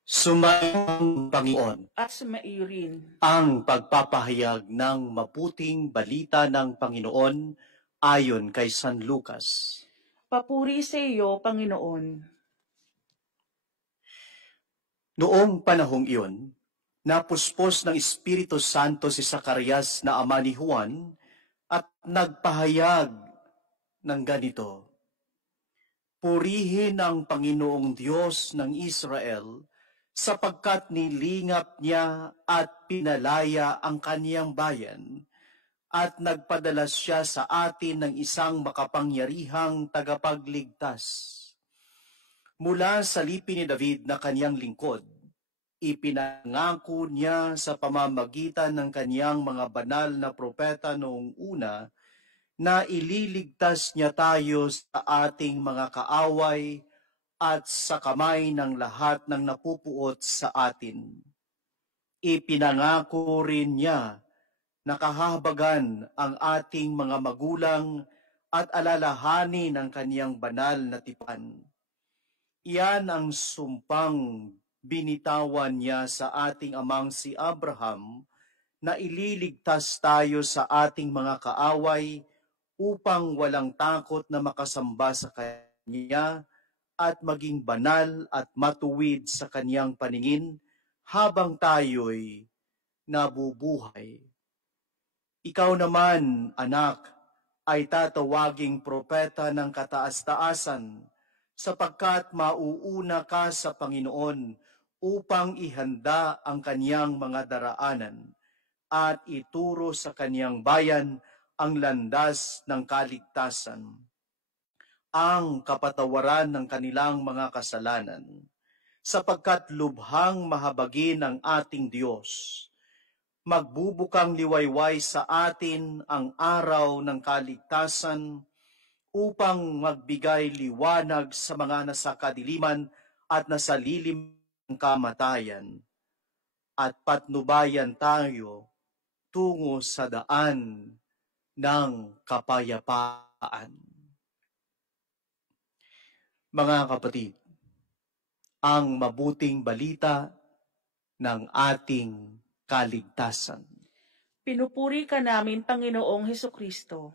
Sumainyo, Panginoon, at sumaiyo rin ang pagpapahayag ng mabuting balita ng Panginoon ayon kay San Lucas. Papuri sa iyo, Panginoon. Noong panahong iyon, napuspos ng Espiritu Santo si Zacarias na ama ni Juan at nagpahayag ng ganito, purihin ang Panginoong Diyos ng Israel, sapagkat nilingap niya at pinalaya ang kaniyang bayan, at nagpadala siya sa atin ng isang makapangyarihang tagapagligtas. Mula sa lipi ni David na kaniyang lingkod, ipinangako niya sa pamamagitan ng kaniyang mga banal na propeta noong una, na ililigtas niya tayo sa ating mga kaaway at sa kamay ng lahat ng napupuot sa atin. Ipinangako rin niya na kahabagan ang ating mga magulang at alalahanin ang kaniyang banal na tipan. Iyan ang sumpang binitawan niya sa ating amang si Abraham na ililigtas tayo sa ating mga kaaway upang walang takot na makasamba sa kanya at maging banal at matuwid sa kaniyang paningin habang tayo'y nabubuhay. Ikaw naman, anak, ay tatawaging propeta ng kataas-taasan, sapagkat mauuna ka sa Panginoon upang ihanda ang kaniyang mga daraanan at ituro sa kaniyang bayan ang landas ng kaligtasan, ang kapatawaran ng kanilang mga kasalanan, sapagkat lubhang mahabagin ang ating Diyos. Magbubukang liwayway sa atin ang araw ng kaligtasan upang magbigay liwanag sa mga nasa kadiliman at nasa lilim ng kamatayan, at patnubayan tayo tungo sa daan ng kapayapaan. Mga kapatid, ang mabuting balita ng ating kaligtasan. Pinupuri ka namin, Panginoong Hesukristo.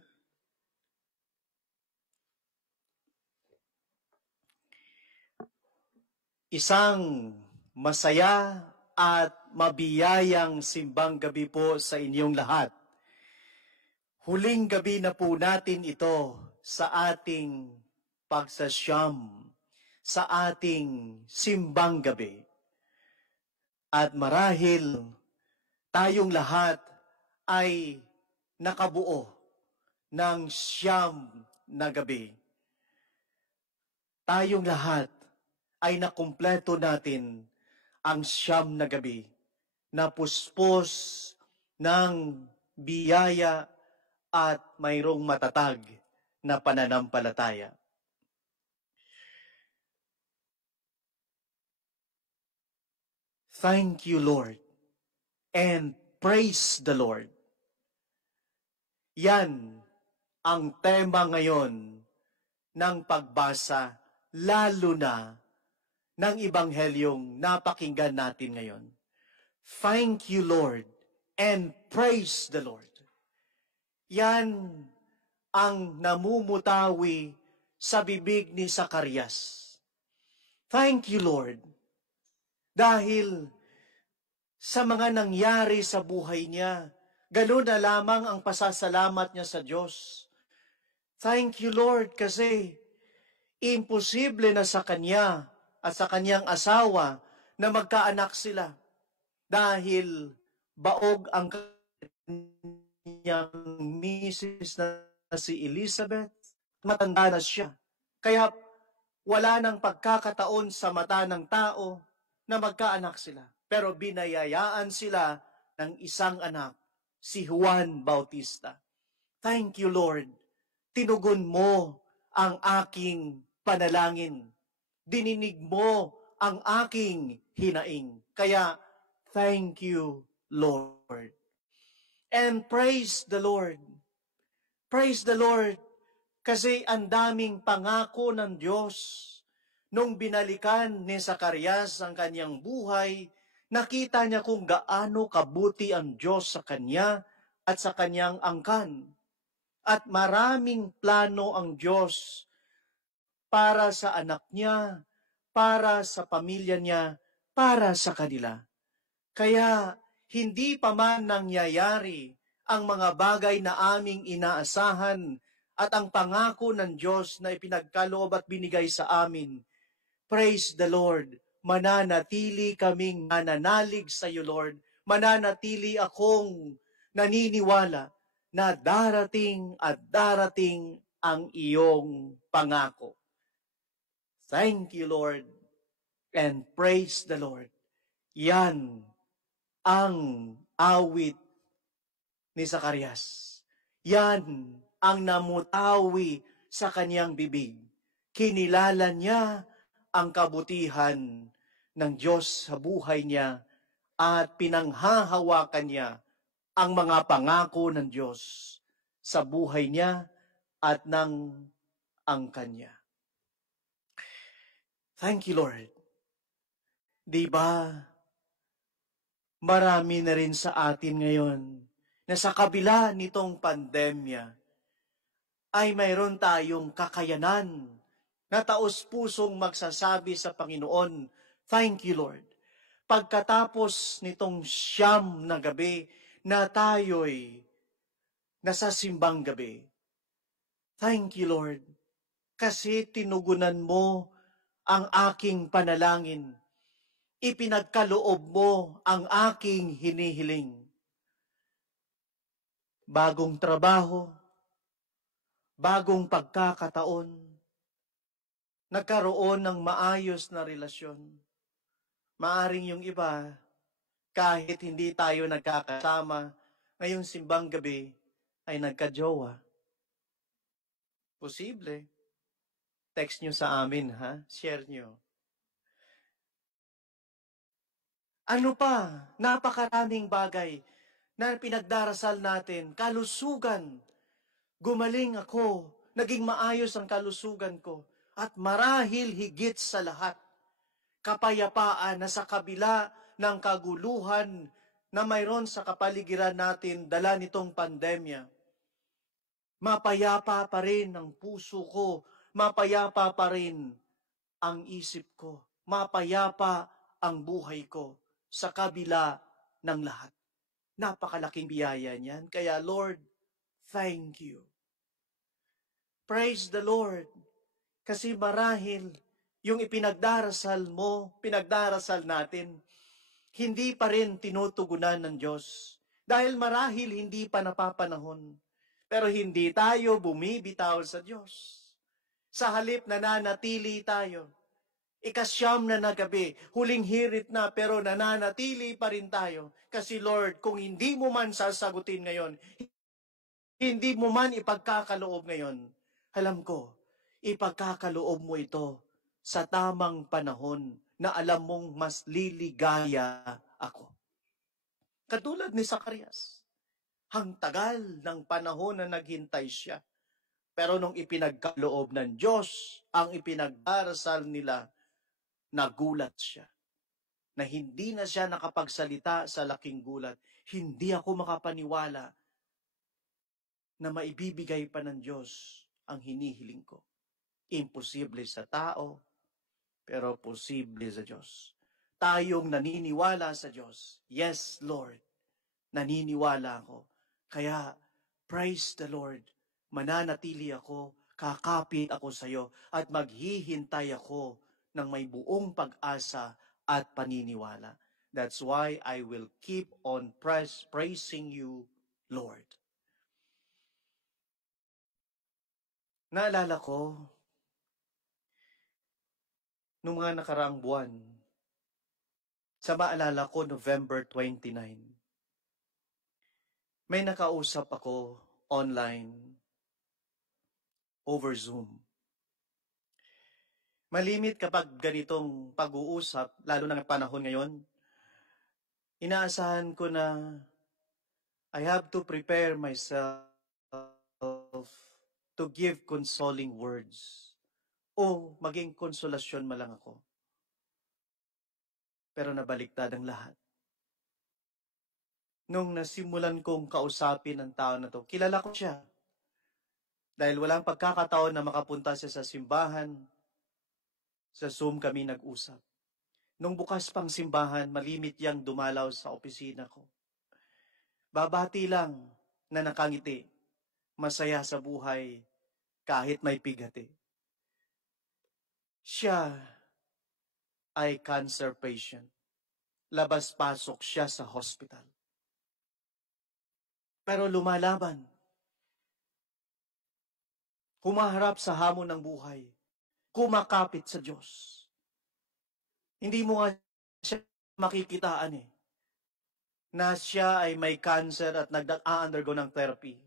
Isang masaya at mabiyayang simbang gabi po sa inyong lahat. Huling gabi na po natin ito sa ating pagsasyam, sa ating simbang gabi. At marahil tayong lahat ay nakabuo ng siyam na gabi. Tayong lahat ay nakumpleto natin ang siyam na gabi na puspos ng biyaya at mayroong matatag na pananampalataya. Thank you, Lord, and praise the Lord. Yan ang tema ngayon ng pagbasa, lalo na ng Ibanghelyong napakinggan natin ngayon. Thank you, Lord, and praise the Lord. Yan ang namumutawi sa bibig ni Zacarias. Thank you, Lord, dahil sa mga nangyari sa buhay niya, ganoon na lamang ang pasasalamat niya sa Diyos. Thank you, Lord, kasi imposible na sa kanya at sa kanyang asawa na magkaanak sila dahil baog ang kanyang misis na si Elizabeth, matanda na siya. Kaya wala nang pagkakataon sa mata ng tao na magkaanak sila. Pero binayayaan sila ng isang anak, si Juan Bautista. Thank you, Lord. Tinugon mo ang aking panalangin. Dininig mo ang aking hinaing. Kaya, thank you, Lord. And praise the Lord. Praise the Lord. Kasi ang daming pangako ng Diyos. Nung binalikan ni Zacarias ang kanyang buhay, nakita niya kung gaano kabuti ang Diyos sa kanya at sa kanyang angkan. At maraming plano ang Diyos para sa anak niya, para sa pamilya niya, para sa kanila. Kaya hindi pa man nangyayari ang mga bagay na aming inaasahan at ang pangako ng Diyos na ipinagkaloob at binigay sa amin. Praise the Lord. Mananatili kaming nananalig sa iyo, Lord. Mananatili akong naniniwala na darating at darating ang iyong pangako. Thank you, Lord, and praise the Lord. Yan ang awit ni Zacarias. Yan ang namutawi sa kanyang bibig. Kinilala niya ang kabutihan ng Diyos sa buhay niya at pinanghahawakan niya ang mga pangako ng Diyos sa buhay niya at ng angkan niya. Thank you, Lord. Diba, marami na rin sa atin ngayon na sa kabila nitong pandemya ay mayroon tayong kakayanan na taos-pusong magsasabi sa Panginoon, thank you, Lord. Pagkatapos nitong siyam na gabi na tayo'y nasa simbang gabi, thank you, Lord, kasi tinugunan mo ang aking panalangin. ipinagkaloob mo ang aking hinihiling. Bagong trabaho, bagong pagkakataon, nagkaroon ng maayos na relasyon. Maaring yung iba, kahit hindi tayo nagkakasama, ngayong simbang gabi ay nagkajowa. Posible. Text nyo sa amin, ha? Share nyo. Ano pa? Napakaraming bagay na pinagdarasal natin. Kalusugan. Gumaling ako. Naging maayos ang kalusugan ko. At marahil higit sa lahat, kapayapaan na sa kabila ng kaguluhan na mayroon sa kapaligiran natin dala nitong pandemya. Mapayapa pa rin ang puso ko, mapayapa pa rin ang isip ko, mapayapa ang buhay ko sa kabila ng lahat. Napakalaking biyaya niyan. Kaya Lord, thank you. Praise the Lord. Kasi marahil yung ipinagdarasal mo, pinagdarasal natin, hindi pa rin tinutugunan ng Diyos. Dahil marahil hindi pa napapanahon. Pero hindi tayo bumibitaw sa Diyos. Sa halip nananatili tayo. Ikasyam na gabi, huling hirit na pero nananatili pa rin tayo. Kasi Lord, kung hindi mo man sasagutin ngayon, hindi mo man ipagkakaloob ngayon, alam ko, ipagkakaloob mo ito sa tamang panahon na alam mong mas liligaya ako. Katulad ni Zacarias. Ang tagal ng panahon na naghintay siya. Pero nung ipinagkaloob ng Diyos, ang ipinagdarasal nila, nagulat siya. Na hindi na siya nakapagsalita sa laking gulat. Hindi ako makapaniwala na maibibigay pa ng Diyos ang hinihiling ko. Imposible sa tao, pero posible sa Diyos. Tayong naniniwala sa Diyos. Yes, Lord. Naniniwala ako. Kaya, praise the Lord, mananatili ako, kakapit ako sa iyo, at maghihintay ako ng may buong pag-asa at paniniwala. That's why I will keep on praising you, Lord. Naalala ko, nung mga nakaraang buwan, sa maalala ko, November 29, may nakausap ako online over Zoom. Malimit kapag ganitong pag-uusap, lalo na ng panahon ngayon, inaasahan ko na I have to prepare myself to give consoling words o maging konsolasyon man lang ako. Pero nabaliktad ang lahat. Nung nasimulan kong kausapin ang tao na to, kilala ko siya. Dahil walang pagkakataon na makapunta siya sa simbahan, sa Zoom kami nag-usap. Nung bukas pang simbahan, malimit yang dumalaw sa opisina ko. Babati lang na nakangiti, masaya sa buhay, kahit may pigati. Siya ay cancer patient. Labas-pasok siya sa hospital. Pero lumalaban. Humaharap sa hamon ng buhay. Kumakapit sa Diyos. Hindi mo nga siya makikitaan na siya ay may cancer at nag-undergo ng therapy.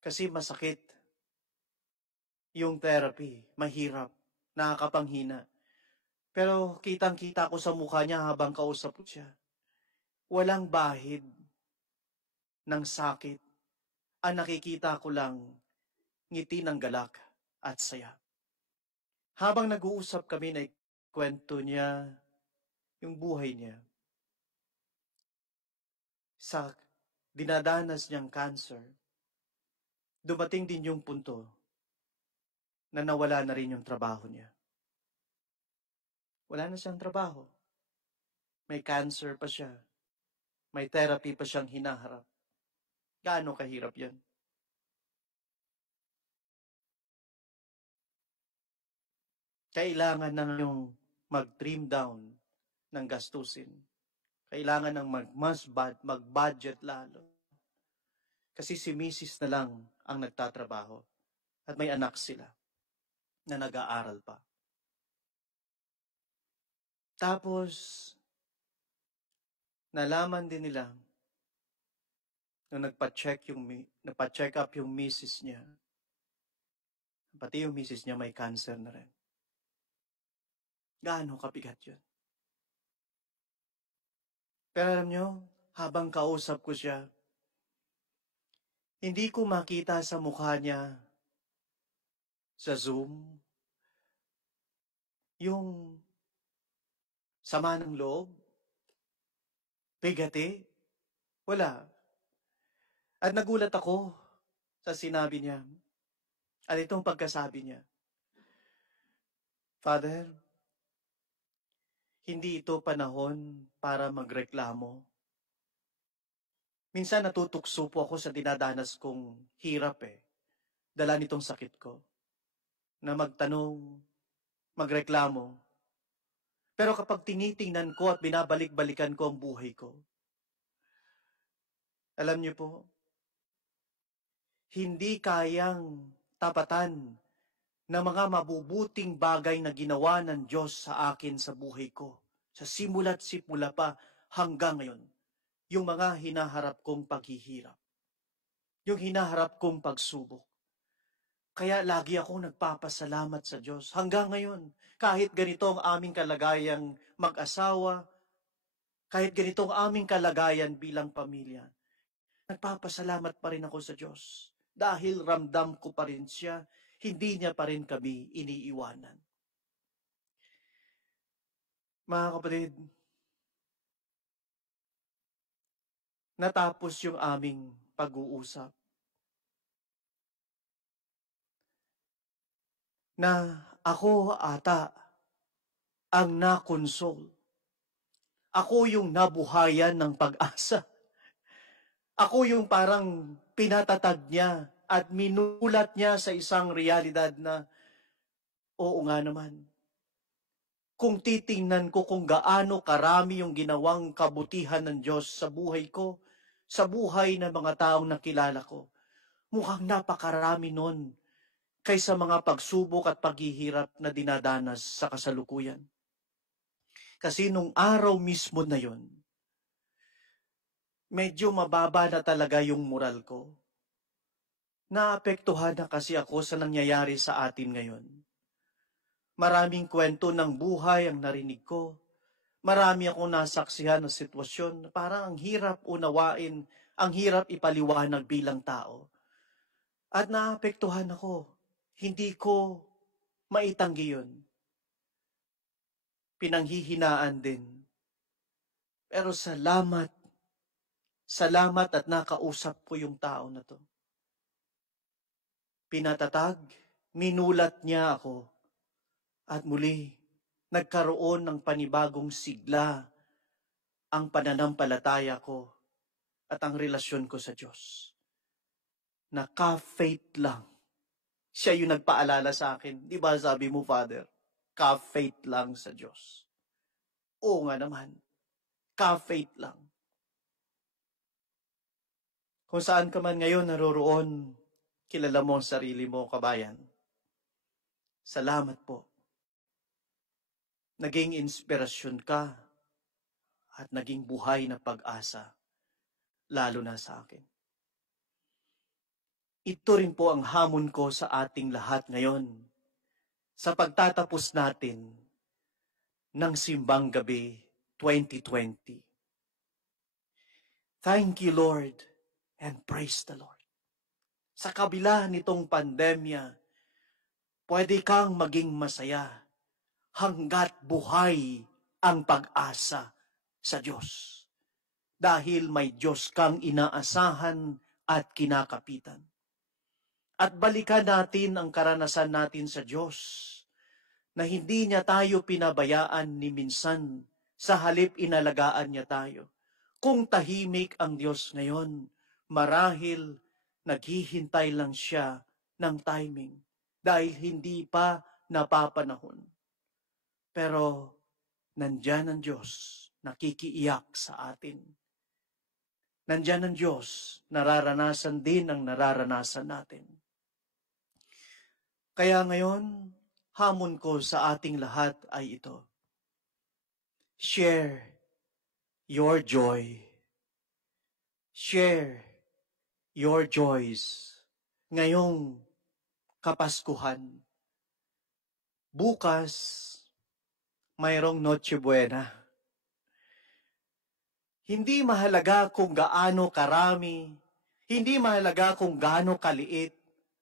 Kasi masakit yung therapy. Mahirap. Nakakapanghina. Pero kitang-kita ko sa mukha niya habang kausap ko siya. Walang bahid ng sakit. Ang nakikita ko lang, ngiti ng galak at saya. Habang nag-uusap kami, na kwento niya yung buhay niya. Sa dinadanas niyang cancer, dumating din yung punto na nawala na rin yung trabaho niya. Wala na siyang trabaho. May cancer pa siya. May therapy pa siyang hinaharap. Gaano kahirap yan? Kailangan ng yung mag-trim down ng gastusin. Kailangan ng mag-budget lalo. Kasi si Mrs. na lang ang nagtatrabaho at may anak sila na nag-aaral pa. Tapos, nalaman din nila nung nagpa-check up yung Mrs. niya, pati yung Mrs. niya may cancer na rin. Gaano kabigat yun? Pero alam nyo, habang kausap ko siya, hindi ko makita sa mukha niya sa Zoom yung sama ng loob, bigati, wala. At nagulat ako sa sinabi niya. At itong pagkasabi niya, Father, hindi ito panahon para magreklamo. Minsan natutukso po ako sa dinadanas kong hirap dala nitong sakit ko. Na magtanong, magreklamo. Pero kapag tinitingnan ko at binabalik-balikan ko ang buhay ko, alam niyo po, hindi kayang tapatan na mga mabubuting bagay na ginawa ng Diyos sa akin sa buhay ko. Sa simula't simula pa hanggang ngayon. Yung mga hinaharap kong paghihirap. Yung hinaharap kong pagsubok. Kaya lagi ako nagpapasalamat sa Diyos. Hanggang ngayon, kahit ganito ang aming kalagayang mag-asawa, kahit ganito ang aming kalagayan bilang pamilya, nagpapasalamat pa rin ako sa Diyos. Dahil ramdam ko pa rin siya, hindi niya pa rin kami iniiwanan. Mga kapatid, natapos yung aming pag-uusap. Na ako ata ang nakonsol. Ako yung nabuhayan ng pag-asa. Ako yung parang pinatatag niya at minulat niya sa isang realidad na, oo nga naman, kung titingnan ko kung gaano karami yung ginawang kabutihan ng Diyos sa buhay ko, sa buhay ng mga taong nakilala ko, mukhang napakarami nun kaysa mga pagsubok at paghihirap na dinadanas sa kasalukuyan. Kasi nung araw mismo na yon, medyo mababa na talaga yung moral ko. Naapektuhan na kasi ako sa nangyayari sa atin ngayon. Maraming kwento ng buhay ang narinig ko. Marami akong nasaksihan ng sitwasyon. Parang ang hirap unawain, ang hirap ipaliwanag bilang tao. At naapektuhan ako. Hindi ko maitanggi yun. Pinanghihinaan din. Pero salamat. Salamat at nakausap ko yung tao na to. Pinatatag, minulat niya ako. At muli, nagkaroon ng panibagong sigla ang pananampalataya ko at ang relasyon ko sa Diyos. Na ka-faith lang. Siya yung nagpaalala sa akin. Di ba sabi mo, Father? Ka-faith lang sa Diyos. Oo nga naman. Ka-faith lang. Kung saan ka man ngayon naroroon, kilala mo ang sarili mo, kabayan. Salamat po. Naging inspirasyon ka at naging buhay na pag-asa, lalo na sa akin. Ito rin po ang hamon ko sa ating lahat ngayon sa pagtatapos natin ng Simbang Gabi 2020. Thank you, Lord, and praise the Lord. Sa kabila nitong pandemya, pwede kang maging masaya hanggat buhay ang pag-asa sa Diyos. Dahil may Diyos kang inaasahan at kinakapitan. At balikan natin ang karanasan natin sa Diyos na hindi niya tayo pinabayaan ni minsan, sa halip inalagaan niya tayo. Kung tahimik ang Diyos ngayon, marahil naghihintay lang siya ng timing dahil hindi pa napapanahon. Pero Nandyan ang Diyos, nakikiiyak sa atin. Nandyan ang Diyos, nararanasan din ang nararanasan natin. Kaya ngayon, hamon ko sa ating lahat ay ito. Share your joy. Share your joys ngayong Kapaskuhan. Bukas, mayroong Noche Buena. Hindi mahalaga kung gaano karami, hindi mahalaga kung gaano kaliit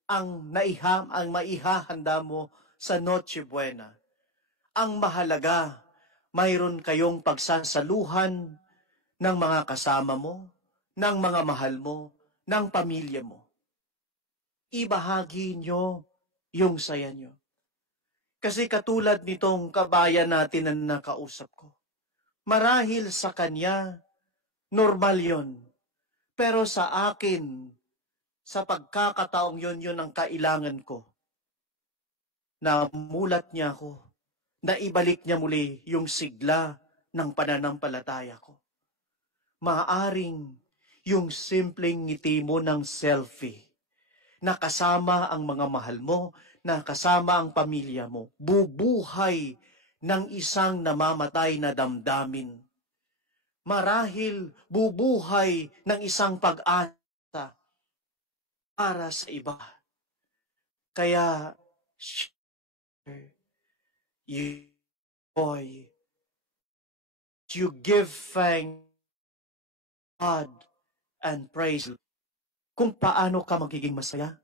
ang maihahanda mo sa Noche Buena. Ang mahalaga, mayroon kayong pagsasaluhan ng mga kasama mo, ng mga mahal mo, ng pamilya mo. Ibahagi nyo yung saya nyo. Kasi katulad nitong kabayan natin na nakausap ko, marahil sa kanya, normal yon. Pero sa akin, sa pagkakataong yun ang kailangan ko. Namulat niya ako, na ibalik niya muli yung sigla ng pananampalataya ko. Maaring yung simpleng ngiti mo ng selfie, nakasama ang mga mahal mo, nakasama ang pamilya mo, bubuhay ng isang namamatay na damdamin. Marahil bubuhay ng isang pag-asa para sa iba. Kaya, share your joy. You give thanks God and praise kung paano ka magiging masaya.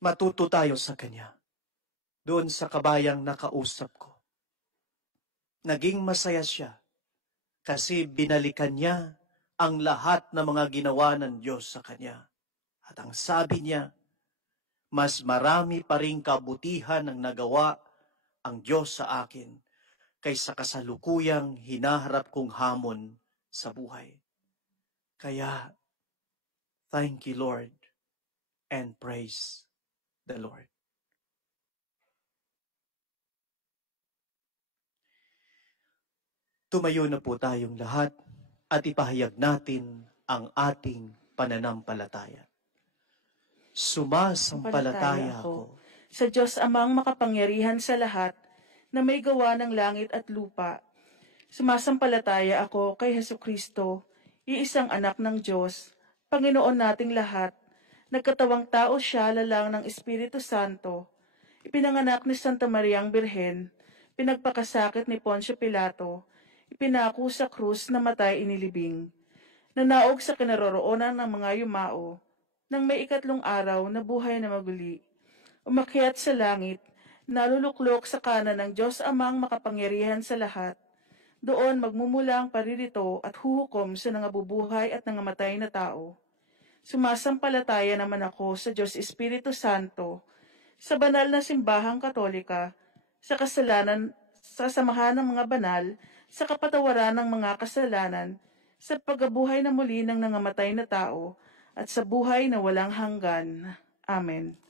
Matuto tayo sa Kanya. Doon sa kabayang nakausap ko. Naging masaya siya kasi binalikan niya ang lahat ng mga ginawa ng Diyos sa Kanya. At ang sabi niya, mas marami pa ring kabutihan ang nagawa ang Diyos sa akin kaysa kasalukuyang hinaharap kong hamon sa buhay. Kaya, thank you, Lord, and praise the Lord. Tumayo na po tayong lahat at ipahayag natin ang ating pananampalataya. Sumasampalataya ako sa Diyos Amang makapangyarihan sa lahat na may gawa ng langit at lupa. Sumasampalataya ako kay Hesukristo, iisang anak ng Diyos, Panginoon nating lahat. Nagkatawang tao siya lalang ng Espiritu Santo. Ipinanganak ni Santa Mariang Birhen, pinagpakasakit ni Poncio Pilato, ipinako sa krus na matay inilibing. Nanaog sa kinaroroonan ng mga yumao, nang may ikatlong araw na buhay na maguli. Umakyat sa langit, naluluklok sa kanan ng Diyos Amang makapangyarihan sa lahat. Doon magmumula ang paririto at huhukom sa nangabubuhay at nangamatay na tao. Sumasampalataya naman ako sa Diyos Espiritu Santo, sa banal na simbahang katolika, sa kasalanan, sa samahan ng mga banal, sa kapatawaran ng mga kasalanan, sa pagkabuhay na muli ng nangamatay na tao, at sa buhay na walang hanggan. Amen.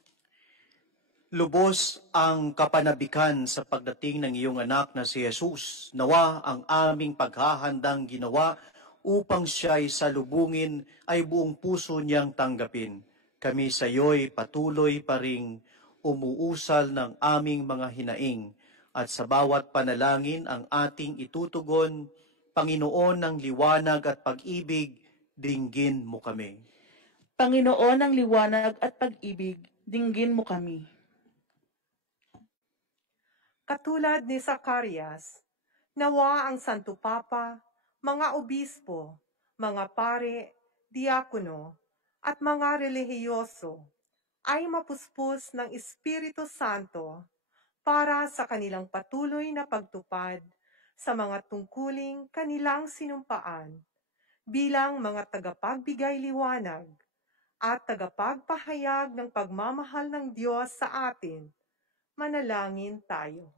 Lubos ang kapanabikan sa pagdating ng iyong anak na si Jesus. Nawa ang aming paghahandang ginawa upang siya'y salubungin ay buong puso niyang tanggapin. Kami sa iyo'y patuloy pa ring umuusal ng aming mga hinaing at sa bawat panalangin ang ating itutugon, Panginoon ng liwanag at pag-ibig, dinggin mo kami. Panginoon ng liwanag at pag-ibig, dinggin mo kami. Katulad ni Zacarias, nawa ang Santo Papa, mga obispo, mga pare, diakono, at mga relihiyoso ay mapuspos ng Espiritu Santo para sa kanilang patuloy na pagtupad sa mga tungkuling kanilang sinumpaan bilang mga tagapagbigay liwanag at tagapagpahayag ng pagmamahal ng Diyos sa atin. Manalangin tayo.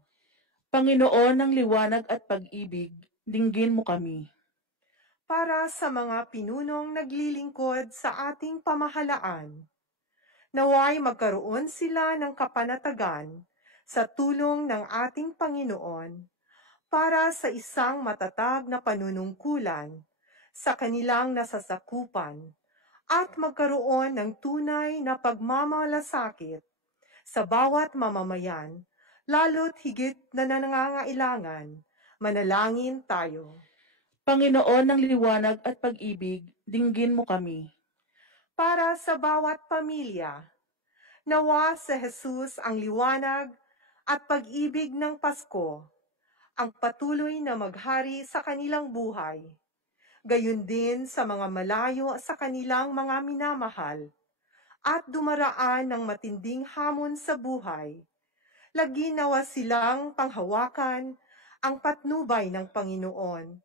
Panginoon ng liwanag at pag-ibig, dinggin mo kami. Para sa mga pinunong naglilingkod sa ating pamahalaan, naway magkaroon sila ng kapanatagan sa tulong ng ating Panginoon para sa isang matatag na panunungkulan sa kanilang nasasakupan at magkaroon ng tunay na pagmamalasakit sa bawat mamamayan, lalo't higit na nangangailangan. Manalangin tayo. Panginoon ng liwanag at pag-ibig, dinggin mo kami. Para sa bawat pamilya, nawa sa Jesus ang liwanag at pag-ibig ng Pasko, ang patuloy na maghari sa kanilang buhay. Gayon din sa mga malayo sa kanilang mga minamahal at dumaraan ng matinding hamon sa buhay. Lagi nawa silang panghawakan ang patnubay ng Panginoon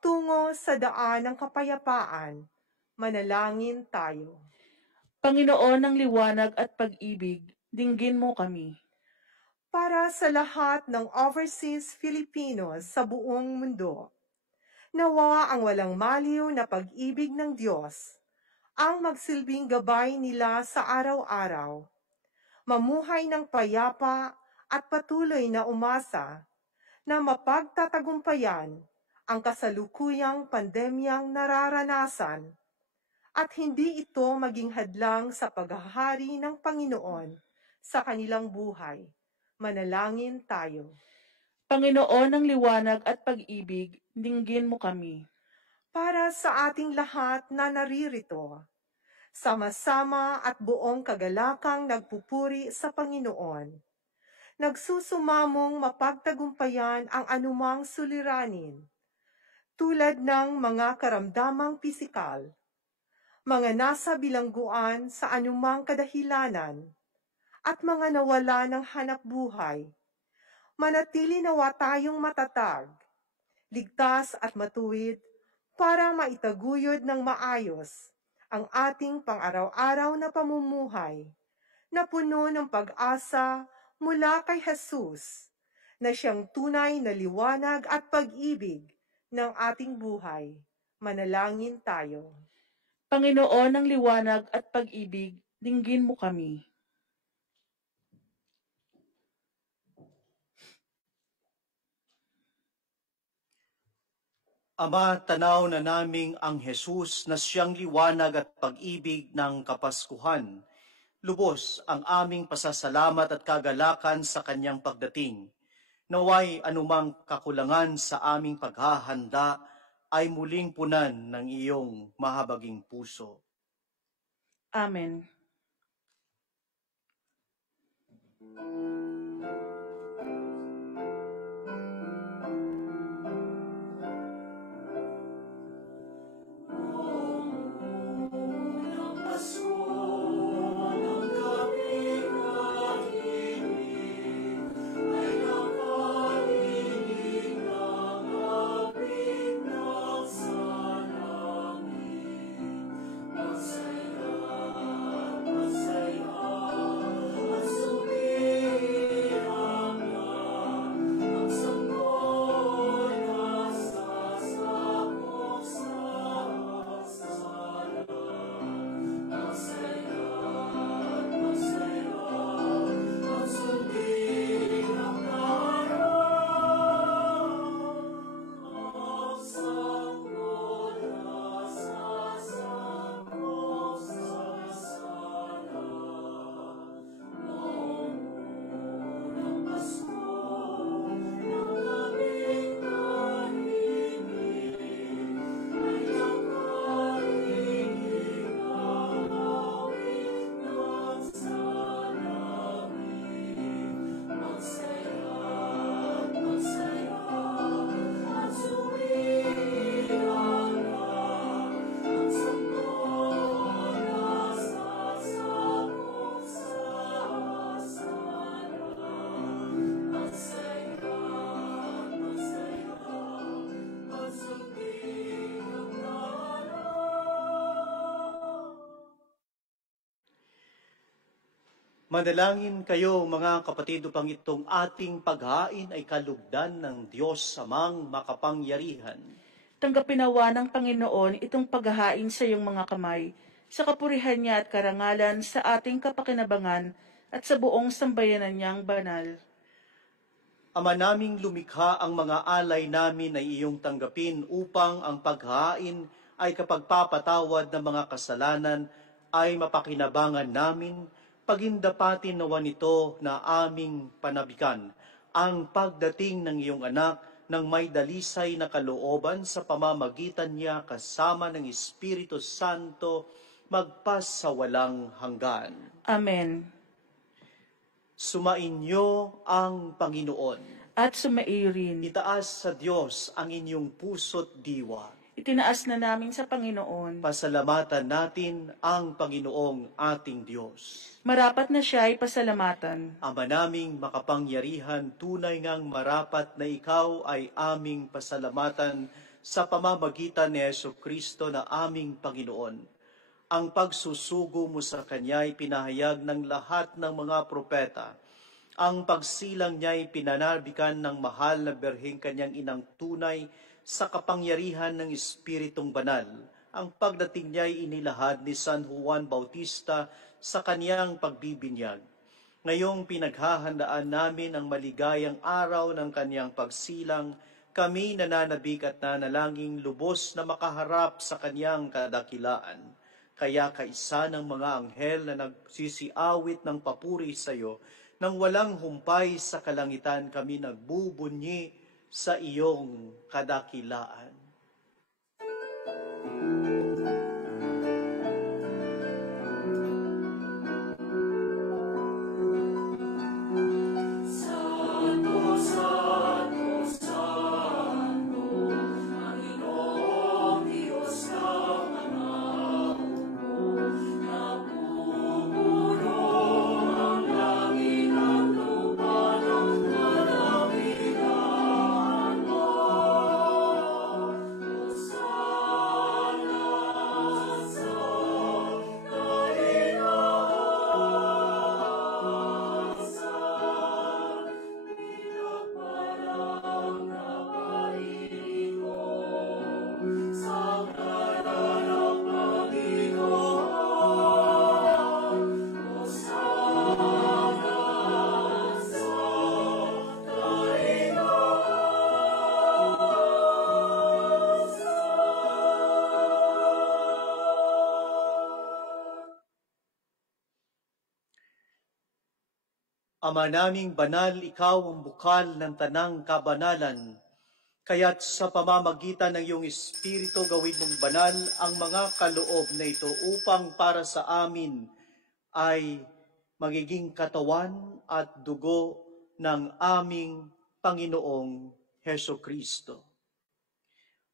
tungo sa daan ng kapayapaan. Manalangin tayo. Panginoon ng liwanag at pag-ibig, dinggin mo kami. Para sa lahat ng overseas Filipinos sa buong mundo, nawa ang walang maliw na pag-ibig ng Diyos ang magsilbing gabay nila sa araw-araw. Mamuhay ng payapa at patuloy na umasa na mapagtatagumpayan ang kasalukuyang pandemyang nararanasan at hindi ito maging hadlang sa paghahari ng Panginoon sa kanilang buhay. Manalangin tayo. Panginoon ng liwanag at pag-ibig, dinggin mo kami. Para sa ating lahat na naririto, sama-sama at buong kagalakang nagpupuri sa Panginoon, nagsusumamong mapagtagumpayan ang anumang suliranin, tulad ng mga karamdamang pisikal, mga nasa bilangguan sa anumang kadahilanan, at mga nawala ng hanapbuhay. Manatili nawa tayong matatag, ligtas at matuwid para maitaguyod ng maayos ang ating pang-araw-araw na pamumuhay na puno ng pag-asa mula kay Jesus na siyang tunay na liwanag at pag-ibig ng ating buhay. Manalangin tayo. Panginoon ng liwanag at pag-ibig, dinggin mo kami. Ama, tanaw na naming ang Jesus na siyang liwanag at pag-ibig ng Kapaskuhan. Lubos ang aming pasasalamat at kagalakan sa kanyang pagdating. Naway anumang kakulangan sa aming paghahanda ay muling punan ng iyong mahabaging puso. Amen. Manalangin kayo mga kapatid upang itong ating paghain ay kalugdan ng Diyos Amang makapangyarihan. Tanggapin nawa ng Panginoon itong paghahain sa iyong mga kamay, sa kapurihan niya at karangalan sa ating kapakinabangan at sa buong sambayanan niyang banal. Ama naming lumikha, ang mga alay namin ay iyong tanggapin upang ang paghain ay kapagpapatawad ng mga kasalanan ay mapakinabangan namin, pagindapatin nawa nito na aming panabikan ang pagdating ng iyong anak ng may dalisay na kalooban sa pamamagitan niya kasama ng Espiritu Santo magpas sa walang hanggan. Amen. Sumainyo ang Panginoon. At sumairin. Itaas sa Diyos ang inyong puso't diwa. Itinaas na namin sa Panginoon. Pasalamatan natin ang Panginoong ating Diyos. Marapat na siya ay pasalamatan. Ama naming makapangyarihan, tunay ngang marapat na ikaw ay aming pasalamatan sa pamamagitan ni Jesucristo na aming Panginoon. Ang pagsusugo mo sa Kanya ay pinahayag ng lahat ng mga propeta. Ang pagsilang niya ay pinanabikan ng mahal na Birheng Kanyang inang tunay sa kapangyarihan ng Espiritong Banal. Ang pagdating niya ay inilahad ni San Juan Bautista sa kaniyang pagbibinyag. Ngayong pinaghahandaan namin ang maligayang araw ng kaniyang pagsilang, kami nananabik at nanalangin lubos na makaharap sa kaniyang kadakilaan. Kaya kaisa ng mga anghel na nagsisiawit ng papuri sa iyo, nang walang humpay sa kalangitan kami nagbubunyi sa iyong kadakilaan. Ama naming banal, ikaw ang bukal ng tanang kabanalan. Kaya't sa pamamagitan ng iyong Espiritu gawin mong banal ang mga kaloob na ito upang para sa amin ay magiging katawan at dugo ng aming Panginoong Hesukristo.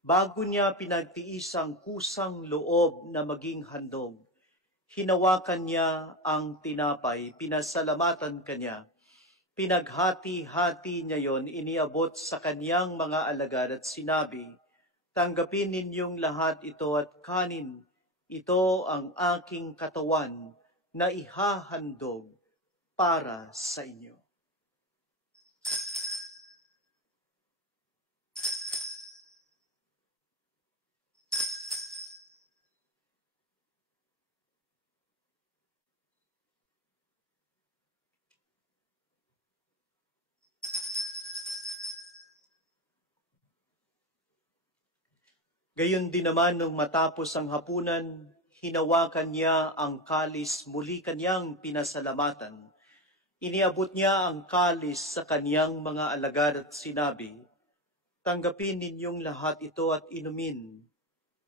Bago niya pinagtiis ang kusang loob na maging handog, hinawakan niya ang tinapay, pinasalamatan kanya, pinaghati-hati niya yon, iniabot sa kanyang mga alagad at sinabi, tanggapin ninyong lahat ito at kanin, ito ang aking katawan na ihahandog para sa inyo. Gayon din naman nung matapos ang hapunan, hinawakan niya ang kalis, muli kanyang pinasalamatan. Iniabot niya ang kalis sa kanyang mga alagad at sinabi, tanggapin ninyong lahat ito at inumin.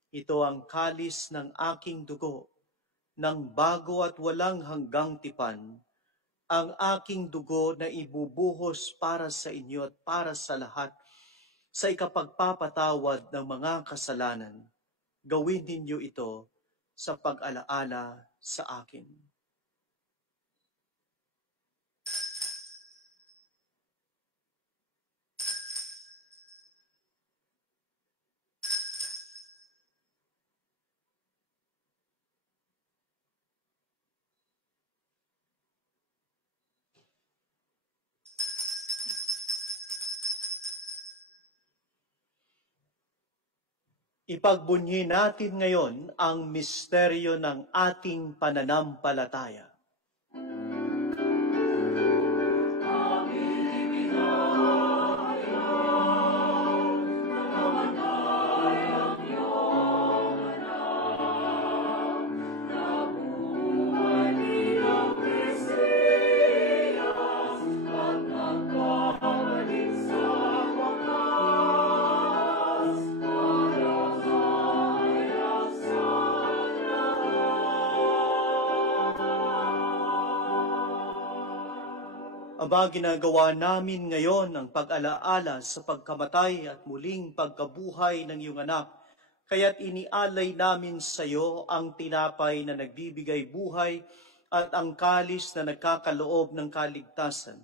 Ito ang kalis ng aking dugo, ng bago at walang hanggang tipan, ang aking dugo na ibubuhos para sa inyo at para sa lahat, sa ikapagpapatawad ng mga kasalanan. Gawin ninyo ito sa pag-alaala sa akin. Ipagbunyi natin ngayon ang misteryo ng ating pananampalataya. Aba, ginagawa namin ngayon ang pag-alaala sa pagkamatay at muling pagkabuhay ng iyong anak, kaya't inialay namin sa iyo ang tinapay na nagbibigay buhay at ang kalis na nagkakaloob ng kaligtasan.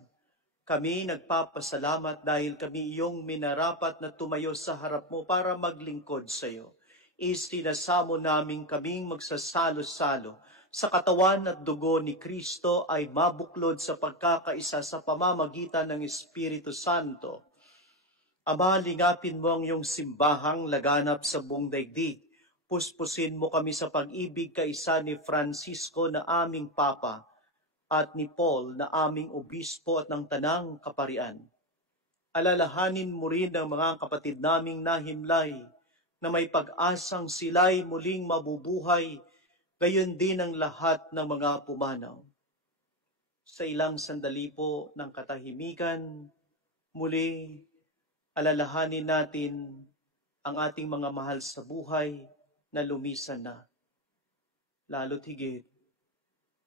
Kami nagpapasalamat dahil kami iyong minarapat na tumayo sa harap mo para maglingkod sa iyo. Isinasamo namin kaming magsasalo-salo sa katawan at dugo ni Kristo ay mabuklod sa pagkakaisa sa pamamagitan ng Espiritu Santo. Ama, lingapin mo ang iyong simbahang laganap sa buong daigdig. Puspusin mo kami sa pag-ibig kaisa ni Francisco na aming Papa at ni Paul na aming Obispo at ng Tanang Kaparian. Alalahanin mo rin ang mga kapatid naming nahimlay na may pag-asang sila'y muling mabubuhay, gayon din ang lahat ng mga pumanaw. Sa ilang sandali po ng katahimikan, muli alalahanin natin ang ating mga mahal sa buhay na lumisan na. Lalo't higit,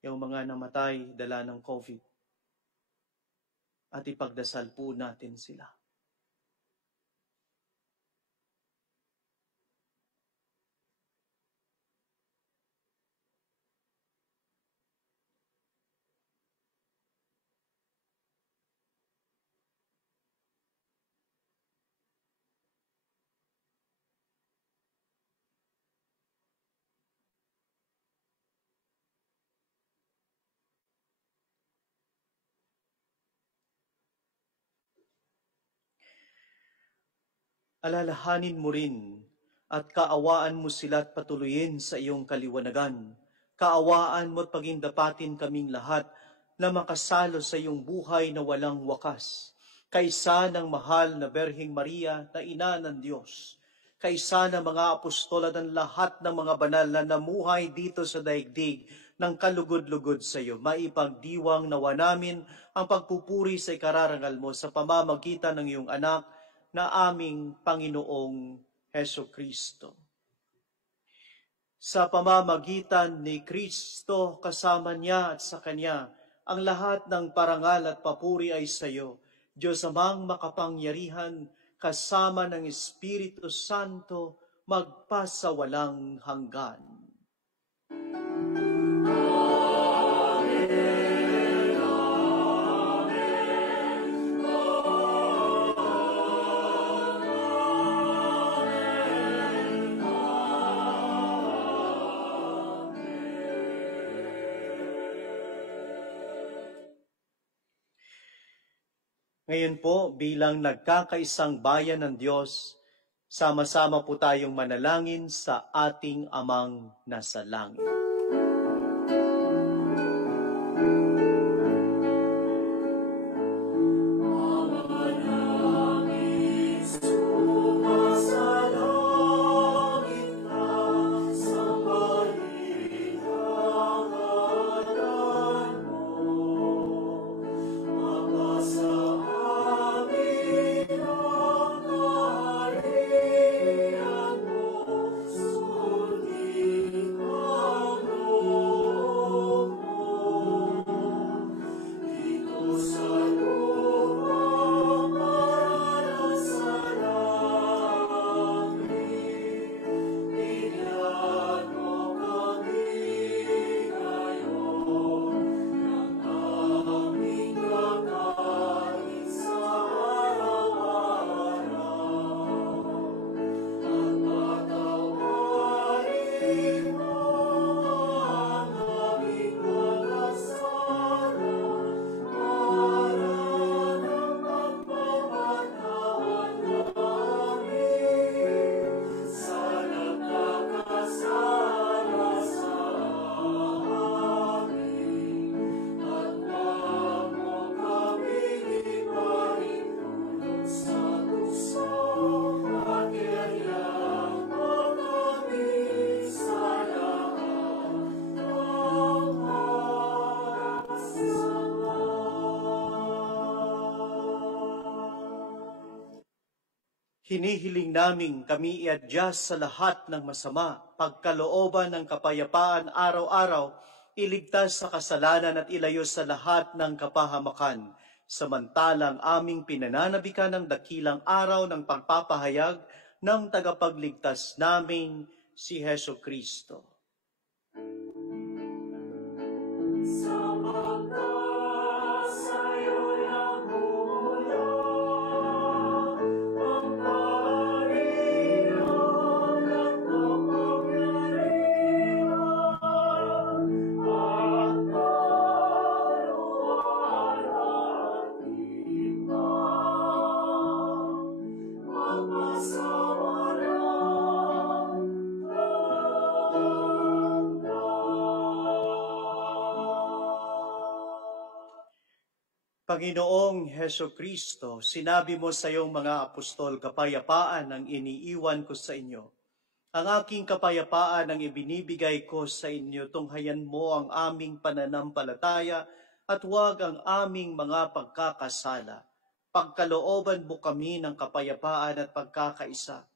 yung mga namatay dala ng COVID. At ipagdasal po natin sila. Alalahanin mo rin at kaawaan mo sila at patuloyin sa iyong kaliwanagan. Kaawaan mo at pagindapatin kaming lahat na makasalo sa iyong buhay na walang wakas. Kaisa ng mahal na Berheng Maria na ina ng Diyos. Kaisa ng mga apostol at ng lahat ng mga banal na namuhay dito sa daigdig ng kalugod-lugod sa iyo. Maipagdiwang nawa namin ang pagpupuri sa ikararangal mo sa pamamagitan ng iyong anak na aming Panginoong Heso Kristo. Sa pamamagitan ni Kristo, kasama niya at sa Kanya, ang lahat ng parangal at papuri ay sa iyo, Diyos Amang makapangyarihan, kasama ng Espiritu Santo, magpasawalang hanggan. Ngayon po, bilang nagkakaisang bayan ng Diyos, sama-sama po tayong manalangin sa ating Amang nasa langit. Hinihiling naming kami iadya sa lahat ng masama, pagkalooban ng kapayapaan araw-araw, iligtas sa kasalanan at ilayo sa lahat ng kapahamakan. samantalang aming pinananabikan ng dakilang araw ng pagpapahayag ng tagapagligtas namin, si Heso Kristo. Panginoong Heso Kristo, sinabi mo sa iyong mga apostol, kapayapaan ang iniiwan ko sa inyo. Ang aking kapayapaan ang ibinibigay ko sa inyo, tunghayan mo ang aming pananampalataya at huwag ang aming mga pagkakasala. Pagkalooban mo kami ng kapayapaan at pagkakaisa,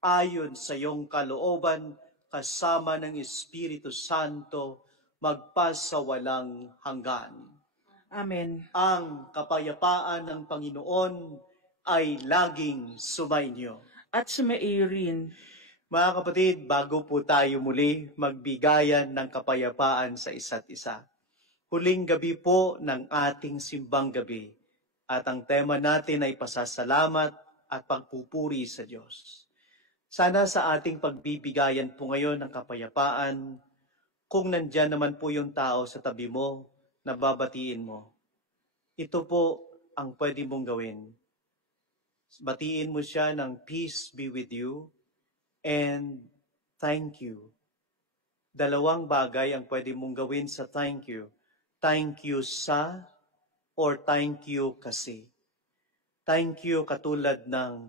ayon sa iyong kalooban, kasama ng Espiritu Santo, magpasawalang hanggan. Amen. Ang kapayapaan ng Panginoon ay laging sumainyo. At sumaiyo rin. Mga kapatid, bago po tayo muli magbigayan ng kapayapaan sa isa't isa, huling gabi po ng ating simbang gabi at ang tema natin ay pasasalamat at pagpupuri sa Diyos. Sana sa ating pagbibigayan po ngayon ng kapayapaan, kung nandyan naman po yung tao sa tabi mo, nababatiin mo. Ito po ang pwede mong gawin. Batiin mo siya ng peace be with you and thank you. Dalawang bagay ang pwede mong gawin sa thank you. Thank you sa or thank you kasi. Thank you katulad ng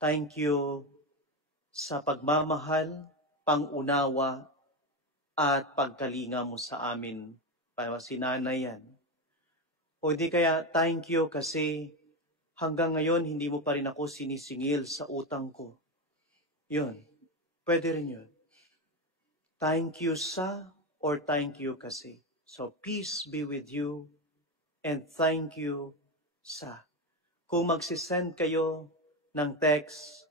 thank you sa pagmamahal, pangunawa, at pagkalinga mo sa amin. Para sinanay yan. O di kaya, thank you kasi hanggang ngayon hindi mo pa rin ako sinisingil sa utang ko. Yun. Pwede rin yun. Thank you sa or thank you kasi. So, peace be with you and thank you sa. Kung magsisend kayo ng text,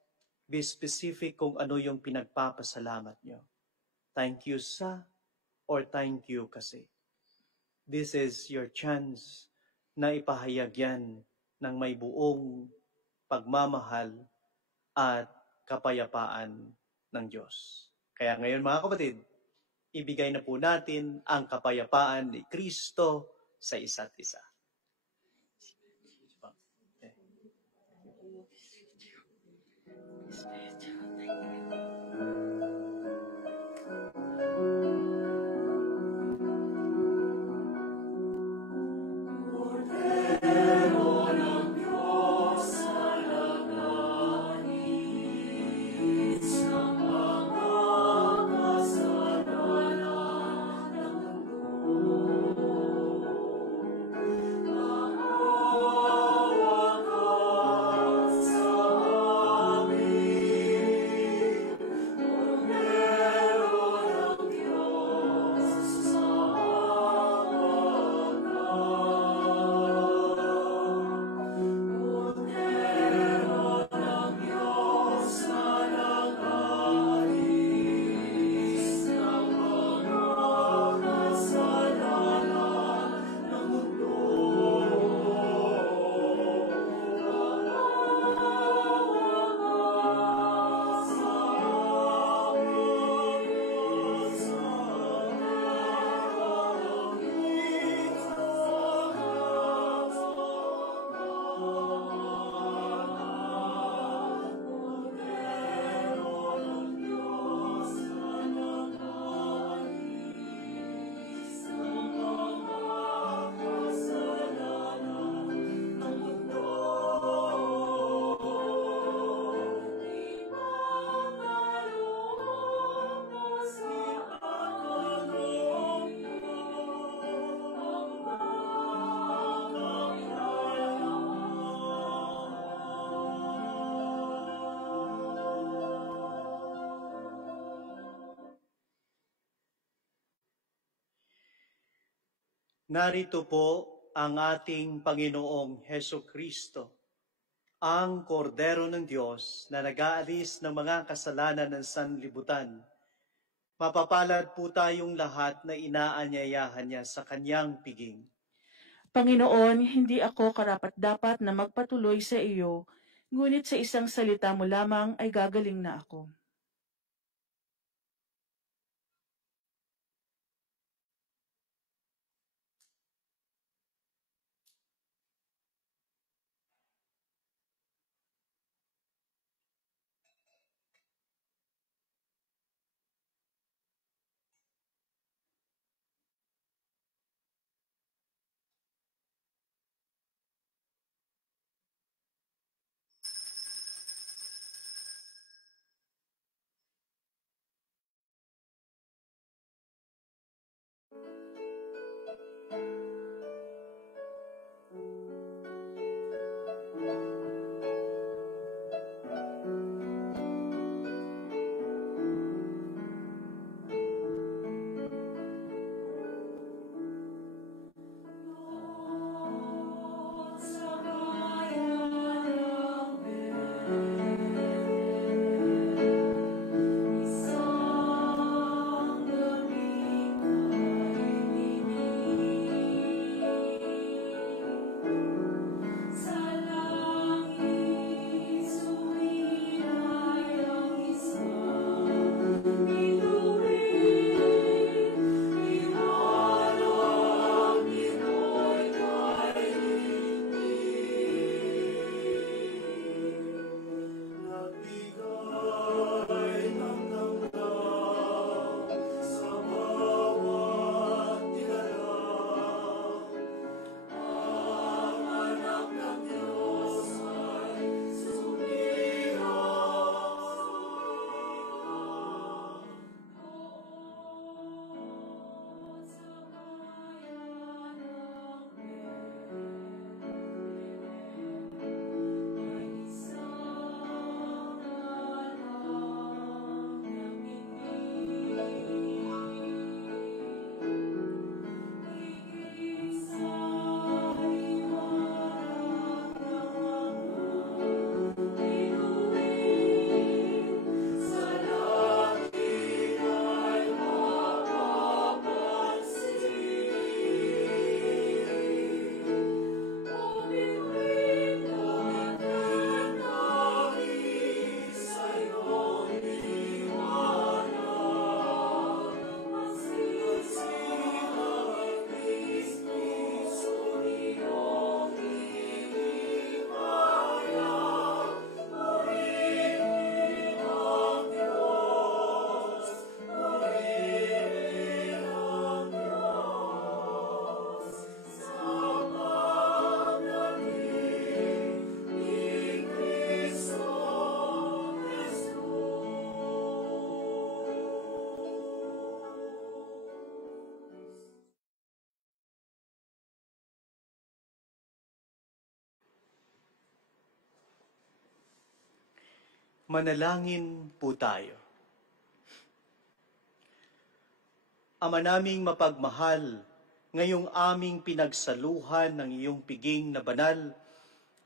be specific kung ano yung pinagpapasalamat nyo. Thank you sa or thank you kasi. This is your chance na ipahayag yan ng may buong pagmamahal at kapayapaan ng Diyos. Kaya ngayon mga kapatid, ibigay na po natin ang kapayapaan ni Kristo sa isa't isa. Narito po ang ating Panginoong Heso Kristo, ang kordero ng Diyos na nag-aalis ng mga kasalanan ng sanlibutan. Mapapalad po tayong lahat na inaanyayahan niya sa kanyang piging. Panginoon, hindi ako karapat-dapat na magpatuloy sa iyo, ngunit sa isang salita mo lamang ay gagaling na ako. Manalangin po tayo. Ama naming mapagmahal, ngayong aming pinagsaluhan ng iyong piging na banal,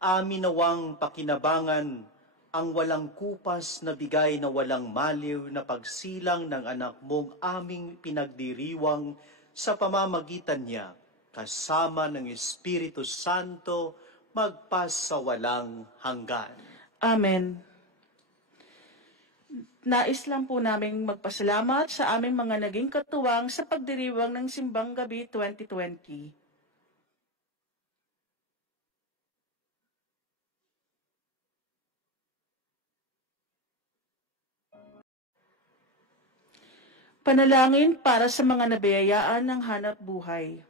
amin nawang pakinabangan ang walang kupas na bigay na walang maliw na pagsilang ng anak mong aming pinagdiriwang sa pamamagitan niya, kasama ng Espiritu Santo, magpasawalang hanggan. Amen. Nais lang po naming magpasalamat sa aming mga naging katuwang sa pagdiriwang ng Simbang Gabi 2020. Panalangin para sa mga nabiyayaan ng hanap buhay.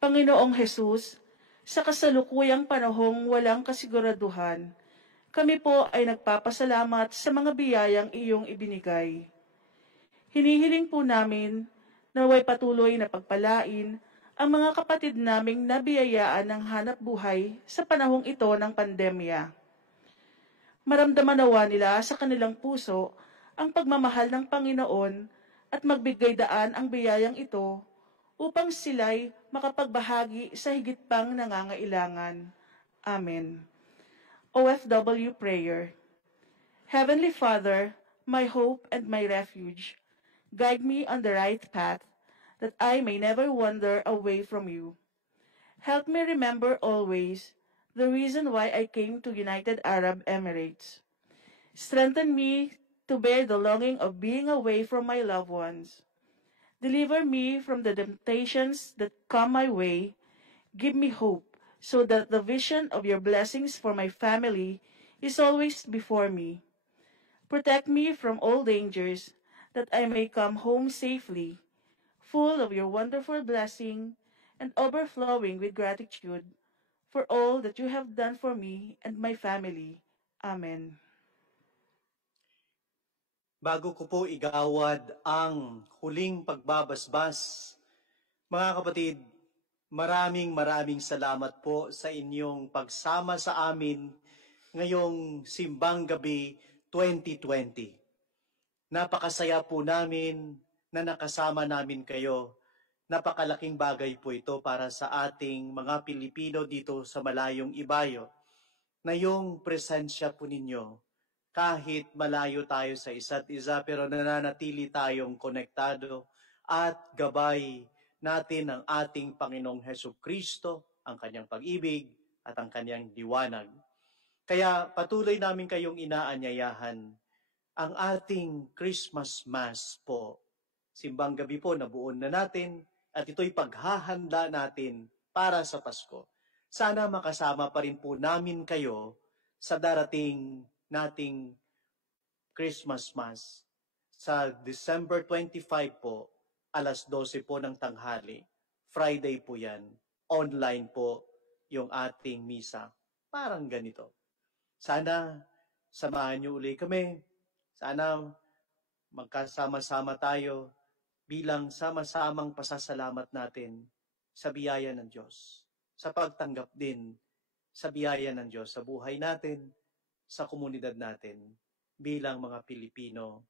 Panginoong Hesus, sa kasalukuyang panahong walang kasiguraduhan, kami po ay nagpapasalamat sa mga biyayang iyong ibinigay. Hinihiling po namin na naway patuloy na pagpalain ang mga kapatid naming nabiyayaan ng hanap buhay sa panahong ito ng pandemya. Maramdaman nawa nila sa kanilang puso ang pagmamahal ng Panginoon at magbigay daan ang biyayang ito upang sila'y makapagbahagi sa higit pang nangangailangan. Amen. OFW Prayer. Heavenly Father, my hope and my refuge, guide me on the right path, that I may never wander away from you. Help me remember always the reason why I came to United Arab Emirates. Strengthen me to bear the longing of being away from my loved ones. Deliver me from the temptations that come my way. Give me hope so that the vision of your blessings for my family is always before me. Protect me from all dangers, that I may come home safely, full of your wonderful blessing and overflowing with gratitude for all that you have done for me and my family. Amen. Bago ko po igawad ang huling pagbabasbas, mga kapatid, maraming salamat po sa inyong pagsama sa amin ngayong Simbang Gabi 2020. Napakasaya po namin na nakasama namin kayo. Napakalaking bagay po ito para sa ating mga Pilipino dito sa malayong ibayo, na yung presensya po ninyo, kahit malayo tayo sa isa't isa, pero nananatili tayong konektado at gabay natin ang ating Panginoong Hesukristo, ang kanyang pag-ibig at ang kanyang liwanag. Kaya patuloy namin kayong inaanyayahan ang ating Christmas Mass po. Simbang gabi po, nabuon na natin at ito'y paghahanda natin para sa Pasko. Sana makasama pa rin po namin kayo sa darating nating Christmas Mass sa December 25 po, alas 12 po ng tanghali. Friday po yan. Online po yung ating misa. Parang ganito. Sana samahan niyo uli kami. Sana magkasama-sama tayo bilang sama-samang pasasalamat natin sa biyaya ng Diyos. Sa pagtanggap din sa biyaya ng Diyos sa buhay natin, sa komunidad natin, bilang mga Pilipino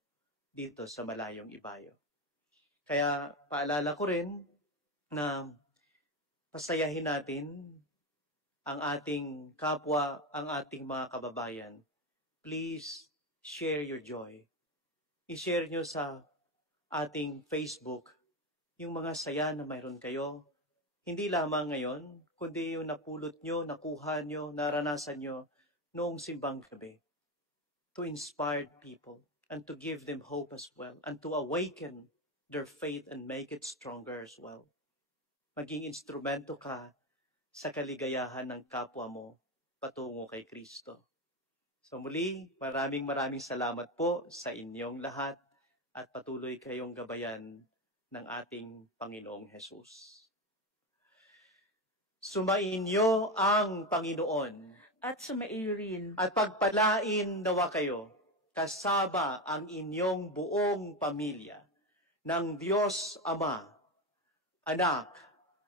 dito sa malayong ibayo. Kaya paalala ko rin na pasayahin natin ang ating kapwa, ang ating mga kababayan. Please share your joy. I-share nyo sa ating Facebook yung mga saya na mayroon kayo. Hindi lamang ngayon, kundi yung napulot nyo, nakuha nyo, naranasan nyo noong simbang gabi. To inspire people and to give them hope as well and to awaken their faith and make it stronger as well. Maging instrumento ka sa kaligayahan ng kapwa mo patungo kay Kristo. So muli, maraming salamat po sa inyong lahat at patuloy kayong gabayan ng ating Panginoong Hesus. Sumainyo ang Panginoon at sumaiyo rin. At pagpalain nawa kayo kasama ang inyong buong pamilya ng Diyos Ama, Anak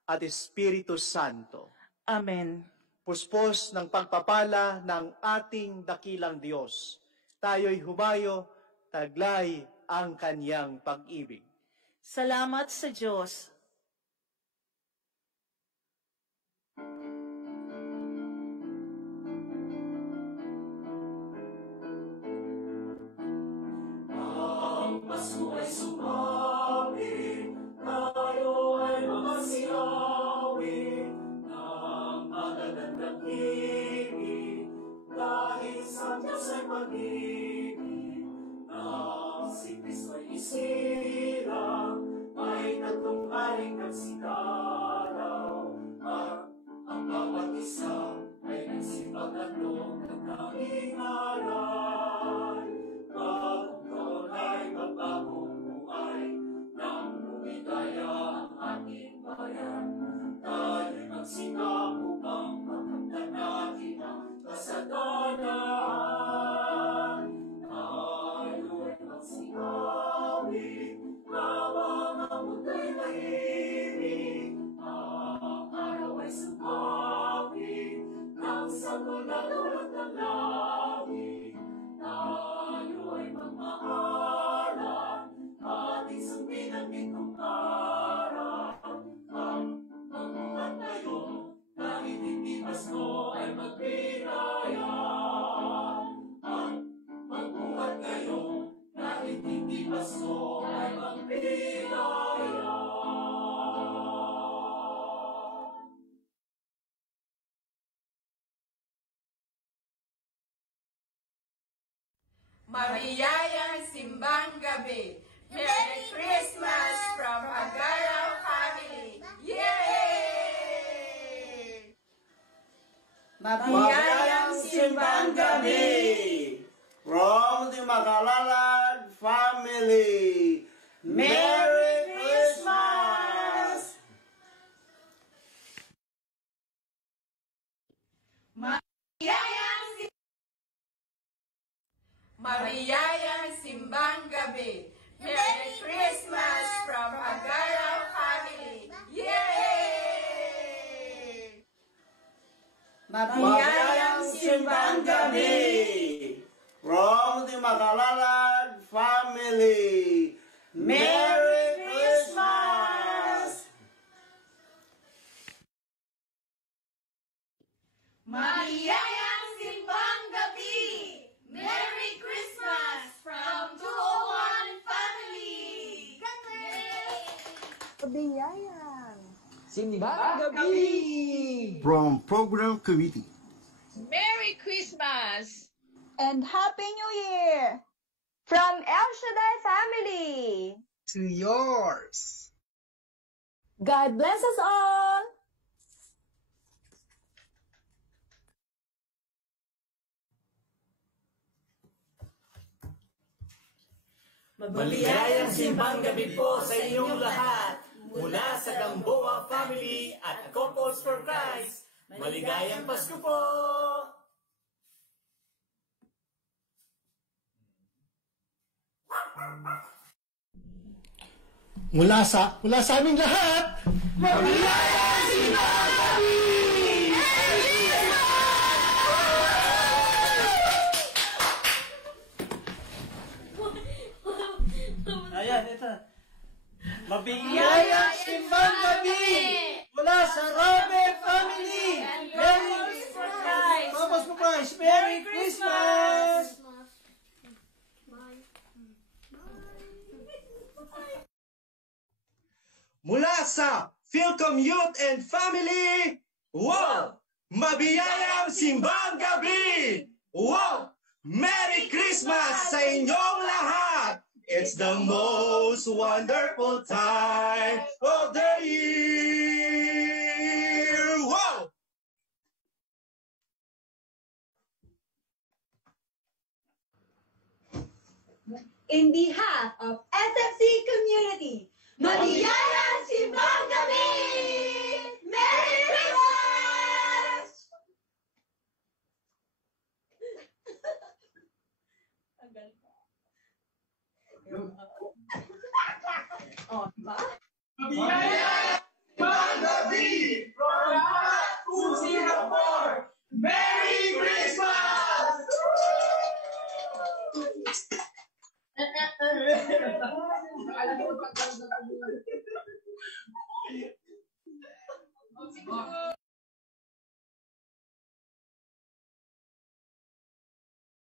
at Espiritu Santo. Amen. Puspos ng pagpapala ng ating dakilang Diyos, tayo'y humayo, taglay ang kanyang pag-ibig. Salamat sa Diyos. Ang Pasko ay sumapit, tayo ay mamasiyawi ng magagandang ibig, dahil sa Diyos ay pag-ibig, nang si Kristo ay isilang, may tagumpay Mariyayang Simbang Gabi. Merry Christmas from Agaraw family. Yay! Mabiyayang Simbang Gabi from the Magalalad family. Merry Christmas! Mariyayang Simbang Gabi. Merry Christmas from Agaraw family. Yay! Mabiyayang Simbang Gabi from the Magalalad family. Merry Christmas! Mariyayang Simbang Gabi. Merry Christmas from 201 family. Mabiyayang Simbang Gabi from Program Committee. Merry Christmas and Happy New Year from El Shaddai family to yours. God bless us all. Maligayang Simbang Gabi po sa inyong lahat mula sa Gamboa Family at Couples for Christ. Maligayang Pasko po! Mula sa aming lahat, Maligayang Simbang Gabi! Ayan, ito. Mabiyayang Simbang Gabi mula sa Rabe family. Merry Christmas! Couples for Christ. Merry Christmas! Mula sa Philcom Youth and Family, wow! Mabiyayang Simbang Gabi! Wow! Merry Christmas sa inyong lahat! It's the most wonderful time of the year! Wow! In behalf of SFC community, Maligayang Simbang Gabi! Merry Christmas! Oh, diba? Maligayang Simbang Gabi from Lahat to Singapore! Merry Christmas!